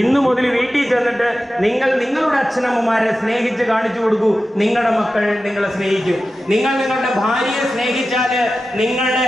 ഇന്നു മുതൽ വീട്ടിൽ ചെന്നിട്ട് നിങ്ങൾ നിങ്ങളുടെ അച്ഛനമ്മമാരെ സ്നേഹിച്ച് കാണിച്ചു കൊടുക്കൂ. നിങ്ങളുടെ മക്കൾ നിങ്ങളെ സ്നേഹിക്കും. നിങ്ങൾ നിങ്ങളുടെ ഭാര്യയെ സ്നേഹിച്ചാൽ നിങ്ങളുടെ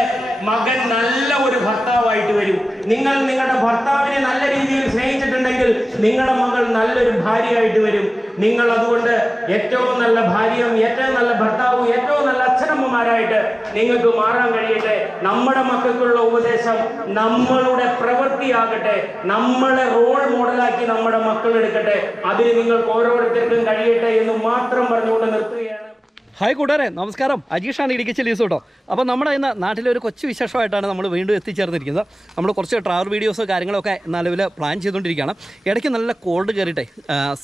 മകൻ നല്ല ഒരു ഭർത്താവായിട്ട് വരും. നിങ്ങൾ നിങ്ങളുടെ ഭർത്താവിനെ നല്ല രീതിയിൽ സ്നേഹിച്ചിട്ടുണ്ടെങ്കിൽ നിങ്ങളുടെ മകൾ നല്ലൊരു ഭാര്യയായിട്ട് വരും. നിങ്ങൾ അതുകൊണ്ട് ഏറ്റവും നല്ല ഭാര്യയും ഏറ്റവും നല്ല ഭർത്താവും ഏറ്റവും നല്ല അച്ഛനമ്മമാരായിട്ട് നിങ്ങൾക്ക് മാറാൻ കഴിയട്ടെ. നമ്മുടെ മക്കൾക്കുള്ള ഉപദേശം നമ്മളുടെ പ്രവൃത്തിയാകട്ടെ, നമ്മളെ റോൾ മോഡലാക്കി നമ്മുടെ മക്കൾ എടുക്കട്ടെ. അതിന് നിങ്ങൾക്ക് ഓരോരുത്തർക്കും കഴിയട്ടെ എന്ന് മാത്രം പറഞ്ഞുകൊണ്ട് നിർത്തുകയാണ്. ഹായ് കൂട്ടുകാരെ, നമസ്കാരം. അജീഷാണ് ഇടുക്കി ചെലീസ് കേട്ടോ. അപ്പോൾ നമ്മുടെ ഇന്ന് നാട്ടിലെ ഒരു കൊച്ചു വിശേഷമായിട്ടാണ് നമ്മൾ വീണ്ടും എത്തിച്ചേർന്നിരിക്കുന്നത്. നമ്മൾ കുറച്ച് ട്രാവൽ വീഡിയോസ് കാര്യങ്ങളൊക്കെ നിലവിൽ പ്ലാൻ ചെയ്തുകൊണ്ടിരിക്കുകയാണ്. ഇടയ്ക്ക് നല്ല കോൾഡ് കയറിയിട്ടേ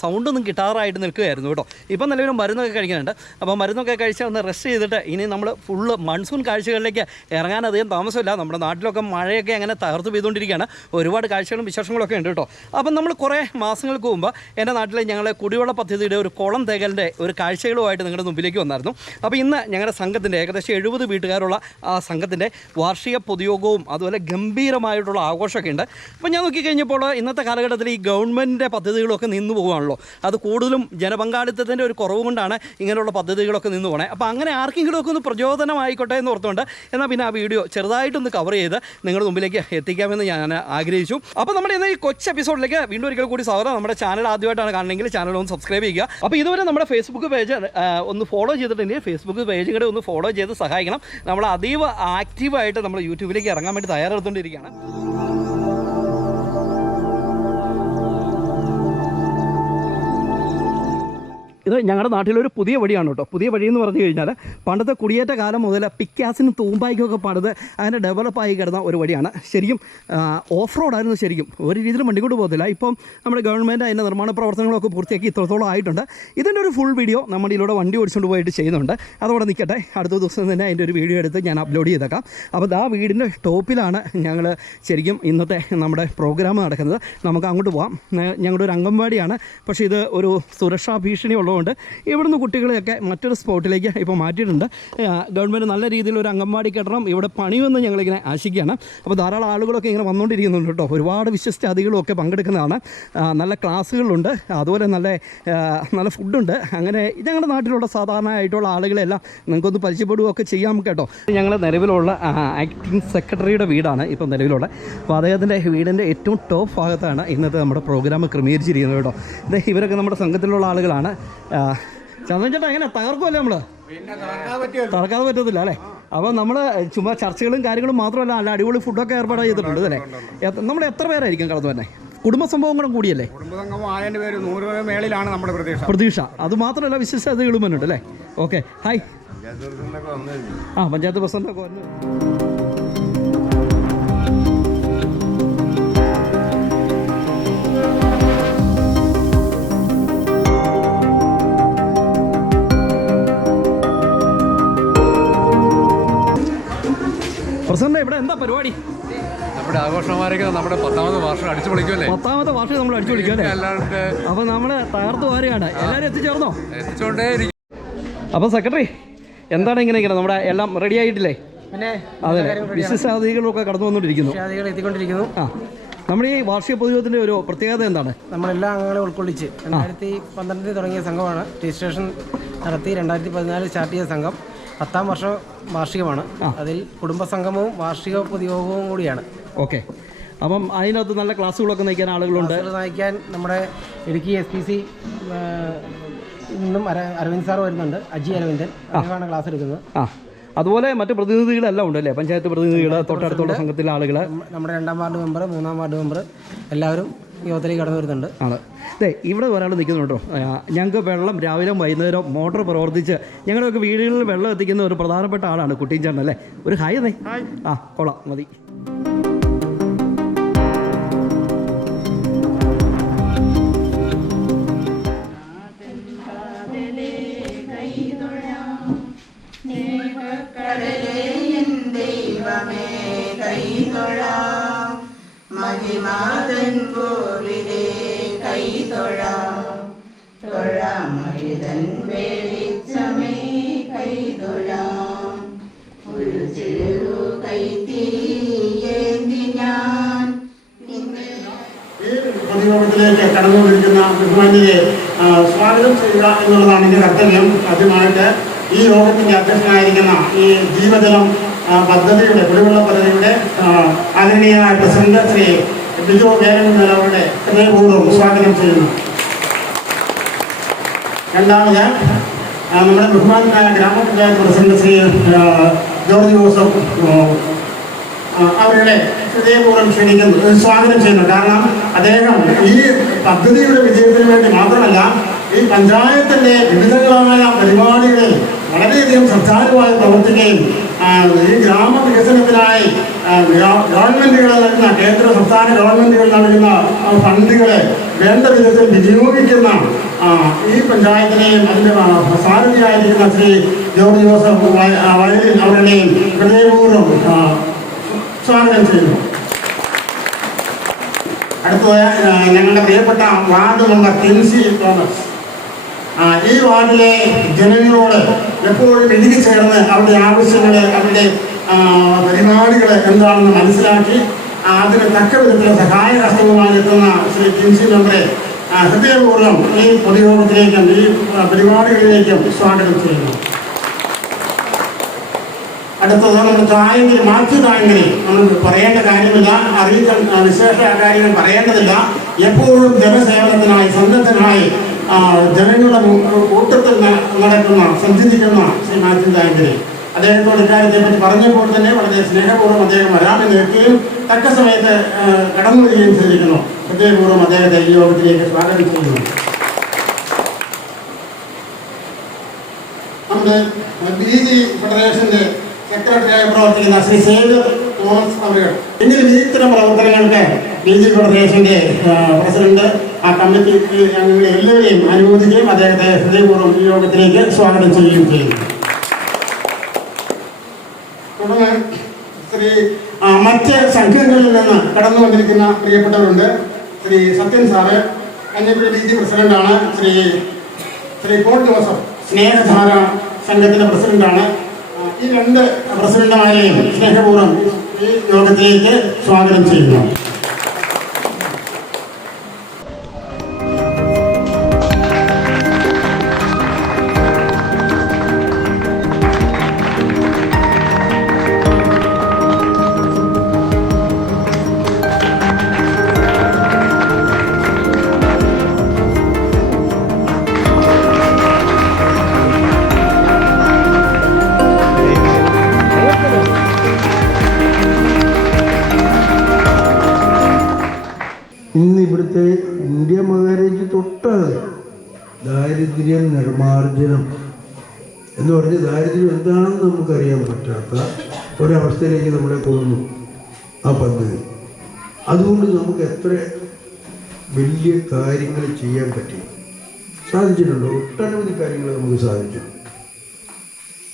സൗണ്ടൊന്നും കിട്ടാറായിട്ട് നിൽക്കുകയായിരുന്നു കേട്ടോ. ഇപ്പം നിലവിലും മരുന്നൊക്കെ കഴിക്കുന്നുണ്ട്. അപ്പോൾ മരുന്നൊക്കെ കഴിച്ച് ഒന്ന് റെസ്റ്റ് ചെയ്തിട്ട് ഇനി നമ്മൾ ഫുള്ള് മൺസൂൺ കാഴ്ചകളിലേക്ക് ഇറങ്ങാൻ അധികം താമസമില്ല. നമ്മുടെ നാട്ടിലൊക്കെ മഴയൊക്കെ അങ്ങനെ തകർത്ത് പെയ്തുകൊണ്ടിരിക്കുകയാണ്. ഒരുപാട് കാഴ്ചകളും വിശേഷങ്ങളൊക്കെ ഉണ്ട് കേട്ടോ. അപ്പം നമ്മൾ കുറേ മാസങ്ങൾക്ക് മുമ്പ് എൻ്റെ നാട്ടിലെ ഞങ്ങളെ കുടിവെള്ള പദ്ധതിയുടെ ഒരു കുളം തേകലിൻ്റെ ഒരു കാഴ്ചകളുമായിട്ട് നിങ്ങളുടെ മുമ്പിലേക്ക് വന്നായിരുന്നു. അപ്പോൾ ഇന്ന് ഞങ്ങളുടെ സംഘത്തിൻ്റെ ഏകദേശം 70 വീട്ടുകാരുള്ള ആ സംഘത്തിൻ്റെ വാർഷിക പൊതുയോഗവും അതുപോലെ ഗംഭീരമായിട്ടുള്ള ആഘോഷമൊക്കെ ഉണ്ട്. അപ്പോൾ ഞാൻ നോക്കിക്കഴിഞ്ഞപ്പോൾ ഇന്നത്തെ കാലഘട്ടത്തിൽ ഈ ഗവൺമെൻറ്റിൻ്റെ പദ്ധതികളൊക്കെ നിന്നു പോകുകയാണല്ലോ. അത് കൂടുതലും ജനപങ്കാളിത്തത്തിൻ്റെ ഒരു കുറവ് കൊണ്ടാണ് ഇങ്ങനെയുള്ള പദ്ധതികളൊക്കെ നിന്ന് പോകണേ. അപ്പോൾ അങ്ങനെ ആർക്കെങ്കിലുമൊക്കെ ഒന്ന് പ്രചോദനമായിക്കോട്ടെ എന്ന് ഓർത്തുകൊണ്ട് എന്നാൽ പിന്നെ ആ വീഡിയോ ചെറുതായിട്ടൊന്ന് കവർ ചെയ്ത് നിങ്ങളുടെ മുമ്പിലേക്ക് എത്തിക്കാമെന്ന് ഞാൻ ആഗ്രഹിച്ചു. അപ്പോൾ നമ്മുടെ ഇന്ന് ഈ കൊച്ചു എപ്പിസോഡിലേക്ക് വീണ്ടും ഒരിക്കൽ കൂടി സ്വാഗതം. നമ്മുടെ ചാനൽ ആദ്യമായിട്ടാണ് കാണണമെങ്കിൽ ചാനൽ ഒന്ന് സബ്സ്ക്രൈബ് ചെയ്യുക. അപ്പോൾ ഇതുവരെ നമ്മുടെ ഫേസ്ബുക്ക് പേജ് ഒന്ന് ഫോളോ ചെയ്തിട്ടുണ്ടെങ്കിൽ ഫേസ്ബുക്ക് പേജും കൂടെ ഒന്ന് ഫോളോ ചെയ്ത് സഹായിക്കണം. നമ്മൾ അതീവ ആക്റ്റീവായിട്ട് നമ്മൾ യൂട്യൂബിലേക്ക് ഇറങ്ങാൻ വേണ്ടി തയ്യാറെടുത്തുകൊണ്ടിരിക്കുകയാണ്. ഇത് ഞങ്ങളുടെ നാട്ടിലൊരു പുതിയ വഴിയാണ് കേട്ടോ. പുതിയ വഴി എന്ന് പറഞ്ഞു കഴിഞ്ഞാൽ പണ്ടത്തെ കുടിയേറ്റ കാലം മുതൽ പിക്കാസിനും തൂമ്പായ്ക്കൊക്കെ പണിത് അങ്ങനെ ഡെവലപ്പായി കിടന്ന ഒരു വഴിയാണ്. ശരിക്കും ഓഫ് റോഡായിരുന്നു. ശരിക്കും ഒരു രീതിയിലും വണ്ടി കൊണ്ട് പോകത്തില്ല. ഇപ്പം നമ്മുടെ ഗവൺമെൻറ് അതിൻ്റെ നിർമ്മാണ പ്രവർത്തനങ്ങളൊക്കെ പൂർത്തിയാക്കി ഇത്രത്തോളം ആയിട്ടുണ്ട്. ഇതിൻ്റെ ഒരു ഫുൾ വീഡിയോ നമ്മുടെ ഇതിലൂടെ വണ്ടി ഓടിച്ചുകൊണ്ട് പോയിട്ട് ചെയ്യുന്നുണ്ട്. അതോടെ നിൽക്കട്ടെ, അടുത്ത ദിവസം തന്നെ അതിൻ്റെ ഒരു വീഡിയോ എടുത്ത് ഞാൻ അപ്ലോഡ് ചെയ്തേക്കാം. അപ്പോൾ ആ വീടിൻ്റെ ടോപ്പിലാണ് ഞങ്ങൾ ശരിക്കും ഇന്നത്തെ നമ്മുടെ പ്രോഗ്രാം നടക്കുന്നത്. നമുക്ക് അങ്ങോട്ട് പോകാം. ഞങ്ങളുടെ ഒരു അംഗൻവാടിയാണ്. പക്ഷേ ഇത് ഒരു സുരക്ഷാ ഭീഷണി ഉള്ളതുകൊണ്ട് ഇവിടുന്ന് കുട്ടികളെയൊക്കെ മറ്റൊരു സ്പോട്ടിലേക്ക് ഇപ്പോൾ മാറ്റിയിട്ടുണ്ട്. ഗവൺമെൻറ് നല്ല രീതിയിൽ ഒരു അംഗൻവാടി കെട്ടണം ഇവിടെ പണിയുമെന്ന് ഞങ്ങളിങ്ങനെ ആശിക്കുകയാണ്. അപ്പോൾ ധാരാളം ആളുകളൊക്കെ ഇങ്ങനെ വന്നുകൊണ്ടിരിക്കുന്നുണ്ട് കേട്ടോ. ഒരുപാട് വിശ്വസിച്ച അതികളൊക്കെ പങ്കെടുക്കുന്നതാണ്. നല്ല ക്ലാസ്സുകളുണ്ട്, അതുപോലെ നല്ല ഫുഡുണ്ട്. അങ്ങനെ ഞങ്ങളുടെ നാട്ടിലുള്ള സാധാരണയായിട്ടുള്ള ആളുകളെല്ലാം നിങ്ങൾക്കൊന്ന് പരിചയപ്പെടുകയൊക്കെ ചെയ്യാം കേട്ടോ. ഞങ്ങൾ നിലവിലുള്ള ആക്ടിംഗ് സെക്രട്ടറിയുടെ വീടാണ് ഇപ്പം നിലവിലുള്ള. അപ്പോൾ അദ്ദേഹത്തിൻ്റെ വീടിൻ്റെ ഏറ്റവും ടോപ്പ് ഭാഗത്താണ് ഇന്നത്തെ നമ്മുടെ പ്രോഗ്രാം ക്രമീകരിച്ചിരിക്കുന്നത് കേട്ടോ. ഇവരൊക്കെ നമ്മുടെ സംഘത്തിലുള്ള ആളുകളാണ്. ചന്ദ്രൻ ചേട്ടാ, എങ്ങനെ തകർക്കുമല്ലേ? നമ്മൾ തകർക്കാതെ പറ്റത്തില്ല അല്ലേ? അപ്പോൾ നമ്മൾ ചുമ്മാ ചർച്ചകളും കാര്യങ്ങളും മാത്രമല്ല, നല്ല അടിപൊളി ഫുഡൊക്കെ ഏർപ്പാട് ചെയ്തിട്ടുണ്ട് അല്ലേ? നമ്മൾ എത്ര പേരായിരിക്കും കടന്നു തന്നെ? കുടുംബ സംഭവങ്ങളും കൂടിയല്ലേ? പ്രതീക്ഷ. അത് മാത്രമല്ല വിശേഷ അതികളും വന്നിട്ടുണ്ട് അല്ലേ? Okay, hi. പഞ്ചായത്ത് പ്രസിഡൻ്റൊക്കെ വന്നു. പ്രസിഡന്റ്, ഇവിടെ എന്താ പരിപാടി? നമ്മുടെ ആഘോഷമായിരിക്കും. നമ്മുടെ 10ാമത്തെ വാർഷികം അടിച്ചു പൊളിക്കുമല്ലേ? 10ാമത്തെ വാർഷികം നമ്മൾ അടിച്ചു പൊളിക്കും അല്ലേ? അപ്പോൾ നമ്മൾ തകർത്ത് വാരുകയാണ്. എല്ലാവരും എത്തിച്ചേർന്നോ? എത്തിച്ചോണ്ടേയിരിക്കും. അപ്പോൾ സെക്രട്ടറി, എന്താണ് ഇങ്ങനെ നമ്മുടെ എല്ലാം റെഡി ആയിട്ടില്ലേ? പിന്നെ അതെ, വിശിഷ്ടാതിഥികളൊക്കെ കടന്നു വന്നുകൊണ്ടിരിക്കുന്നു. എത്തിക്കൊണ്ടിരിക്കുന്നു. നമ്മുടെ ഈ വാർഷിക പൊതുയോഗത്തിൻ്റെ ഒരു പ്രത്യേകത എന്താണ്? നമ്മളെല്ലാ അംഗങ്ങളെ ഉൾക്കൊള്ളിച്ച് 2012 തുടങ്ങിയ സംഘമാണ്. രജിസ്ട്രേഷൻ നടത്തി 2014 സ്റ്റാർട്ട് ചെയ്ത സംഘം 10ാം വർഷം വാർഷികമാണ്. അതിൽ കുടുംബ സംഗമവും വാർഷിക പൊതുയോഗവും കൂടിയാണ്. ഓക്കെ. അപ്പം അതിനകത്ത് നല്ല ക്ലാസ്സുകളൊക്കെ നയിക്കാൻ ആളുകളുണ്ട്. നയിക്കാൻ നമ്മുടെ ഇടുക്കി SPC നിന്നും അരവിന്ദ് സാർ വരുന്നുണ്ട്. അജി അരവിന്ദൻ അദ്ദേഹമാണ് ക്ലാസ് എടുക്കുന്നത്. അതുപോലെ മറ്റ് പ്രതിനിധികളെല്ലാം ഉണ്ടല്ലേ? പഞ്ചായത്ത് പ്രതിനിധികൾ, തൊട്ടടുത്തുള്ള സംഘത്തിലെ ആളുകൾ, നമ്മുടെ 2ാം വാർഡ് മെമ്പർ, 3ാം വാർഡ് മെമ്പർ എല്ലാവരും യോഗത്തിലേക്ക് കടന്നു വരുന്നുണ്ട്. ആണ്. അതെ, ഇവിടെ ഒരാൾ നിൽക്കുന്നുണ്ടോ? ഞങ്ങൾക്ക് വെള്ളം രാവിലെ വൈകുന്നേരം മോട്ടോർ പ്രവർത്തിച്ച് ഞങ്ങളുടെയൊക്കെ വീടുകളിൽ വെള്ളം എത്തിക്കുന്ന ഒരു പ്രധാനപ്പെട്ട ആളാണ് കുട്ടിച്ചേട്ടൻ അല്ലേ? ഒരു ഹായ് അതെ. കൊള്ളാം, മതി. മഹിമാതൻ കോവിലേ കൈതൊഴാം, തൊഴാമഴുതൻ വെളിച്ചമേ കൈതൊഴാം, ഒരു ചെറു കൈത്തിരിയേന്തി ഞാൻ പ്രതിയോഗ യോഗത്തിലേക്ക് കടന്നുകൊണ്ടിരിക്കുന്ന ബഹുമാന്യരെ സ്വാഗതം ചെയ്യുക എന്നുള്ളതാണ് എൻ്റെ കർത്തവ്യം. ആദ്യമായിട്ട് ഈ യോഗത്തിൻ്റെ അധ്യക്ഷനായിരിക്കുന്ന ഈ ജീവജലം പദ്ധതിയുടെ കുടിവെള്ള പദ്ധതിയുടെ ആദരണീയനായ പ്രസിഡന്റ് ശ്രീ ബിജു വേലമുണ്ടൽ അവരുടെ ഹൃദയപൂർവ്വം സ്വാഗതം ചെയ്യുന്നു. രണ്ടാമത് നമ്മുടെ ബഹുമാനായ ഗ്രാമപഞ്ചായത്ത് പ്രസിഡന്റ് ശ്രീ ജോർജ് ജോസഫ് അവരുടെ ഹൃദയപൂർവ്വം ക്ഷണിക്കുന്നു, സ്വാഗതം ചെയ്യുന്നു. കാരണം അദ്ദേഹം ഈ പദ്ധതിയുടെ വിജയത്തിന് വേണ്ടി മാത്രമല്ല ഈ പഞ്ചായത്തിൻ്റെ വിവിധങ്ങളായ പരിപാടികളിൽ വളരെയധികം ശ്രദ്ധാലുവായി പ്രവർത്തിക്കുകയും ഈ ഗ്രാമവികസനത്തിനായി ഗവൺമെൻറ്റുകൾ നൽകുന്ന കേന്ദ്ര സംസ്ഥാന ഗവൺമെൻറ്റുകൾ നൽകുന്ന ഫണ്ടുകളെ വേണ്ട വിധത്തിൽ വിനിയോഗിക്കുന്ന ഈ പഞ്ചായത്തിനെയും അതിൻ്റെ സാരഥിയായിരിക്കുന്ന ശ്രീ ജോർജ് ജോസഫ് വയലിൻ അവരുടെയും ഹൃദയപൂർവ്വം സ്വാഗതം ചെയ്യുന്നു. അടുത്തത് ഞങ്ങളുടെ പ്രിയപ്പെട്ട വാർഡ് മെമ്പർ ടിൻസി തോമസ്. ഈ വാർഡിലെ ജനങ്ങളോട് എപ്പോഴും ഇഴുകി ചേർന്ന് അവരുടെ ആവശ്യങ്ങൾ, അവരുടെ പരിപാടികൾ എന്താണെന്ന് മനസ്സിലാക്കി അതിന് തക്ക വിധത്തിൽ സഹായഹസ്തവുമായി എത്തുന്ന ശ്രീ ടിൻസി മെമ്പറെ ഹൃദയപൂർവ്വം ഈ പൊതുയോഗത്തിലേക്കും ഈ പരിപാടികളിലേക്കും സ്വാഗതം ചെയ്യുന്നു. അടുത്തത് നമ്മൾ തായങ്കരി മാത്യു തായങ്കരി നമ്മൾ പറയേണ്ട കാര്യമില്ല, അറിയിക്കാൻ വിശേഷ കാര്യങ്ങൾ പറയേണ്ടതില്ല. എപ്പോഴും ജനസേവനത്തിനായി സന്നദ്ധനായി ജനങ്ങളുടെ കൂട്ടത്തിൽ നടക്കുന്ന സഞ്ചരിക്കുന്ന ശ്രീ മാത്യു തായങ്കരി. അദ്ദേഹത്തോട് ഇക്കാര്യത്തെ പറ്റി പറഞ്ഞപ്പോൾ തന്നെ വളരെ സ്നേഹപൂർവ്വം അദ്ദേഹം വരാമെന്ന് കേൾക്കുകയും തക്ക സമയത്ത് കടന്നു വരികയും ചെയ്തിരിക്കുന്നു. ഹൃദയപൂർവ്വം അദ്ദേഹത്തെ ഈ യോഗത്തിലേക്ക് സ്വാഗതം ചെയ്യുന്നു. നമ്മുടെ BG ഫെഡറേഷന്റെ സെക്രട്ടറിയായി പ്രവർത്തിക്കുന്ന ശ്രീ സേവ്യർ തോമസ് അവർ. എങ്കിലും ഇത്തരം പ്രവർത്തനങ്ങൾക്ക് BG ഫെഡറേഷന്റെ പ്രസിഡന്റ് ആ കമ്മിറ്റി ഞങ്ങളെ എല്ലാവരെയും അനുമോദിക്കുകയും അദ്ദേഹത്തെ ഹൃദയപൂർവ്വം ഈ യോഗത്തിലേക്ക് സ്വാഗതം ചെയ്യുകയും ചെയ്യുന്നു. തുടർന്ന് ശ്രീ മറ്റ് സംഘങ്ങളിൽ നിന്ന് കടന്നു വന്നിരിക്കുന്ന പ്രിയപ്പെട്ടവരുണ്ട്. ശ്രീ സത്യൻ സാറ് കഞ്ഞിക്കുഴി BG പ്രസിഡന്റാണ്. ശ്രീ പോൾ ജോസഫ് സ്നേഹധാര സംഘത്തിന്റെ പ്രസിഡന്റാണ്. ഈ രണ്ട് പ്രസിഡന്റുമാരെയും സ്നേഹപൂർവ്വം ഈ യോഗത്തിലേക്ക് സ്വാഗതം ചെയ്യുന്നു. ഇന്ന് ഇവിടുത്തെ ഇന്ത്യ മഹാരാജ് തൊട്ട് ദാരിദ്ര്യ നിർമ്മാർജ്ജനം എന്ന് പറഞ്ഞ് ദാരിദ്ര്യം എന്താണെന്ന് നമുക്കറിയാൻ പറ്റാത്ത ഒരവസ്ഥയിലേക്ക് നമ്മളെ കൊണ്ടുവന്നു ആ പദ്ധതി. അതുകൊണ്ട് നമുക്ക് എത്ര വലിയ കാര്യങ്ങൾ ചെയ്യാൻ പറ്റി, സാധിച്ചിട്ടുണ്ട്. ഒട്ടനവധി കാര്യങ്ങൾ നമുക്ക് സാധിച്ചു.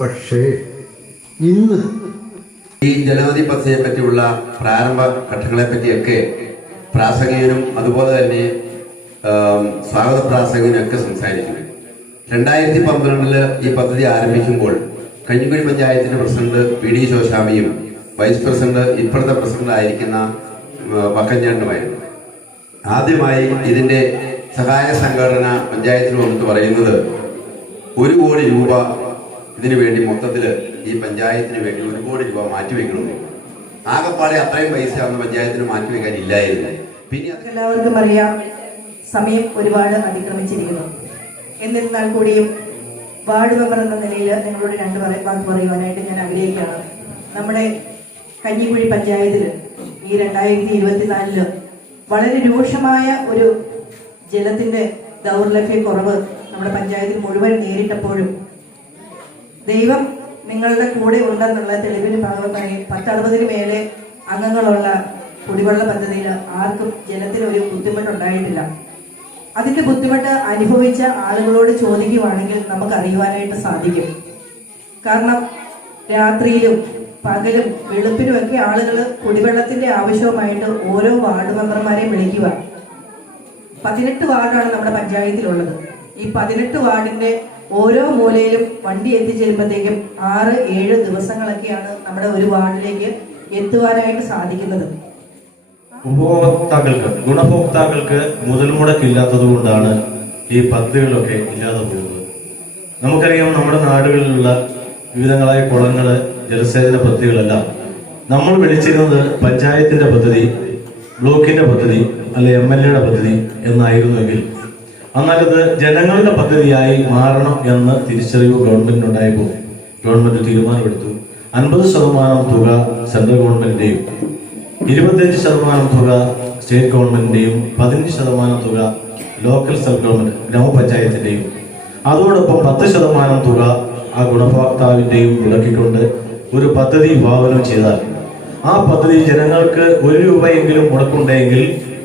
പക്ഷേ ഇന്ന് ഈ ജലനിധി പദ്ധതിയെ പറ്റിയുള്ള പ്രാരംഭ ഘട്ടങ്ങളെ പറ്റിയൊക്കെ പ്രാസംഗികനും അതുപോലെ തന്നെ സ്വാഗത പ്രാസംഗികനൊക്കെ സംസാരിച്ചു. 2012 ഈ പദ്ധതി ആരംഭിക്കുമ്പോൾ കഞ്ഞിക്കുഴി പഞ്ചായത്തിന്റെ പ്രസിഡന്റ് PD ശോശാമിയും വൈസ് പ്രസിഡന്റ് ഇപ്പോഴത്തെ പ്രസിഡന്റ് ആയിരിക്കുന്ന വക്കഞ്ചേട്ടനുമായിരുന്നു. ആദ്യമായി ഇതിന്റെ സഹായ സംഘടന പഞ്ചായത്തിന് വന്നിട്ട് പറയുന്നത് 1 കോടി രൂപ ഇതിനു വേണ്ടി മൊത്തത്തിൽ ഈ പഞ്ചായത്തിന് വേണ്ടി 1 കോടി രൂപ മാറ്റിവെക്കണമെന്ന്. ആകെപ്പാടെ അത്രയും പൈസ അന്ന് പഞ്ചായത്തിന് മാറ്റിവെക്കാൻ ഇല്ലായിരുന്നു. പിന്നെ എല്ലാവർക്കും അറിയാം, സമയം ഒരുപാട് അതിക്രമിച്ചിരിക്കുന്നു. എന്നിരുന്നാൽ കൂടിയും വാർഡ് മെമ്പർ എന്ന നിലയിൽ നിങ്ങളോട് 2 വാക്ക് പറയുവാനായിട്ട് ഞാൻ ആഗ്രഹിക്കുകയാണ്. നമ്മുടെ കഞ്ഞിക്കുഴി പഞ്ചായത്തിൽ ഈ 2024 വളരെ രൂക്ഷമായ ഒരു ജലത്തിന്റെ ദൗർലഭ്യക്കുറവ് നമ്മുടെ പഞ്ചായത്തിൽ മുഴുവൻ നേരിട്ടപ്പോഴും ദൈവം നിങ്ങളുടെ കൂടെ ഉണ്ടെന്നുള്ള തെളിവിന് ഭാഗമായി 10-60 മേലെ അംഗങ്ങളുള്ള കുടിവെള്ള പദ്ധതിയിൽ ആർക്കും ജലത്തിനൊരു ബുദ്ധിമുട്ടുണ്ടായിട്ടില്ല. അതിന്റെ ബുദ്ധിമുട്ട് അനുഭവിച്ച ആളുകളോട് ചോദിക്കുവാണെങ്കിൽ നമുക്ക് അറിയുവാനായിട്ട് സാധിക്കും. കാരണം രാത്രിയിലും പകലും വെളുപ്പിനുമൊക്കെ ആളുകൾ കുടിവെള്ളത്തിന്റെ ആവശ്യവുമായിട്ട് ഓരോ വാർഡ് മെമ്പർമാരെയും വിളിക്കുക. 18 വാർഡാണ് നമ്മുടെ പഞ്ചായത്തിലുള്ളത്. ഈ 18 വാർഡിന്റെ ഓരോ മൂലയിലും വണ്ടി എത്തിച്ചേരുമ്പോഴത്തേക്കും 6-7 ദിവസങ്ങളൊക്കെയാണ് നമ്മുടെ ഒരു വാർഡിലേക്ക് എത്തുവാനായിട്ട് സാധിക്കുന്നത്. ഗുണഭോക്താക്കൾക്ക് മുതൽ മുടക്കില്ലാത്തത് കൊണ്ടാണ് ഈ പദ്ധതികളൊക്കെ ഇല്ലാതെ പോകുന്നത്. നമുക്കറിയാം, നമ്മുടെ നാടുകളിലുള്ള വിവിധങ്ങളായ കുളങ്ങള്, ജലസേചന പദ്ധതികളെല്ലാം നമ്മൾ വിളിച്ചിരുന്നത് പഞ്ചായത്തിന്റെ പദ്ധതി, ബ്ലോക്കിന്റെ പദ്ധതി, അല്ലെ MLA പദ്ധതി എന്നായിരുന്നുവെങ്കിൽ എന്നാലത് ജനങ്ങളുടെ പദ്ധതിയായി മാറണം എന്ന തിരിച്ചറിവ് ഗവൺമെന്റിനുണ്ടായപ്പോൾ ഗവൺമെന്റ് തീരുമാനമെടുത്തു. 50% തുക സെൻട്രൽ ഗവൺമെന്റിന്റെയും 25% തുക സ്റ്റേറ്റ് ഗവൺമെന്റിന്റെയും 15% തുക ലോക്കൽ സെൽഫ് ഗവൺമെന്റ് ഗ്രാമപഞ്ചായത്തിന്റെയും അതോടൊപ്പം 10% തുക ആ ഗുണഭോക്താവിന്റെയും മുടക്കിക്കൊണ്ട് ഒരു പദ്ധതി വിഭാവനം ചെയ്താൽ ആ പദ്ധതി ജനങ്ങൾക്ക് 1 രൂപയെങ്കിലും മുടക്കുണ്ടെങ്കിൽ,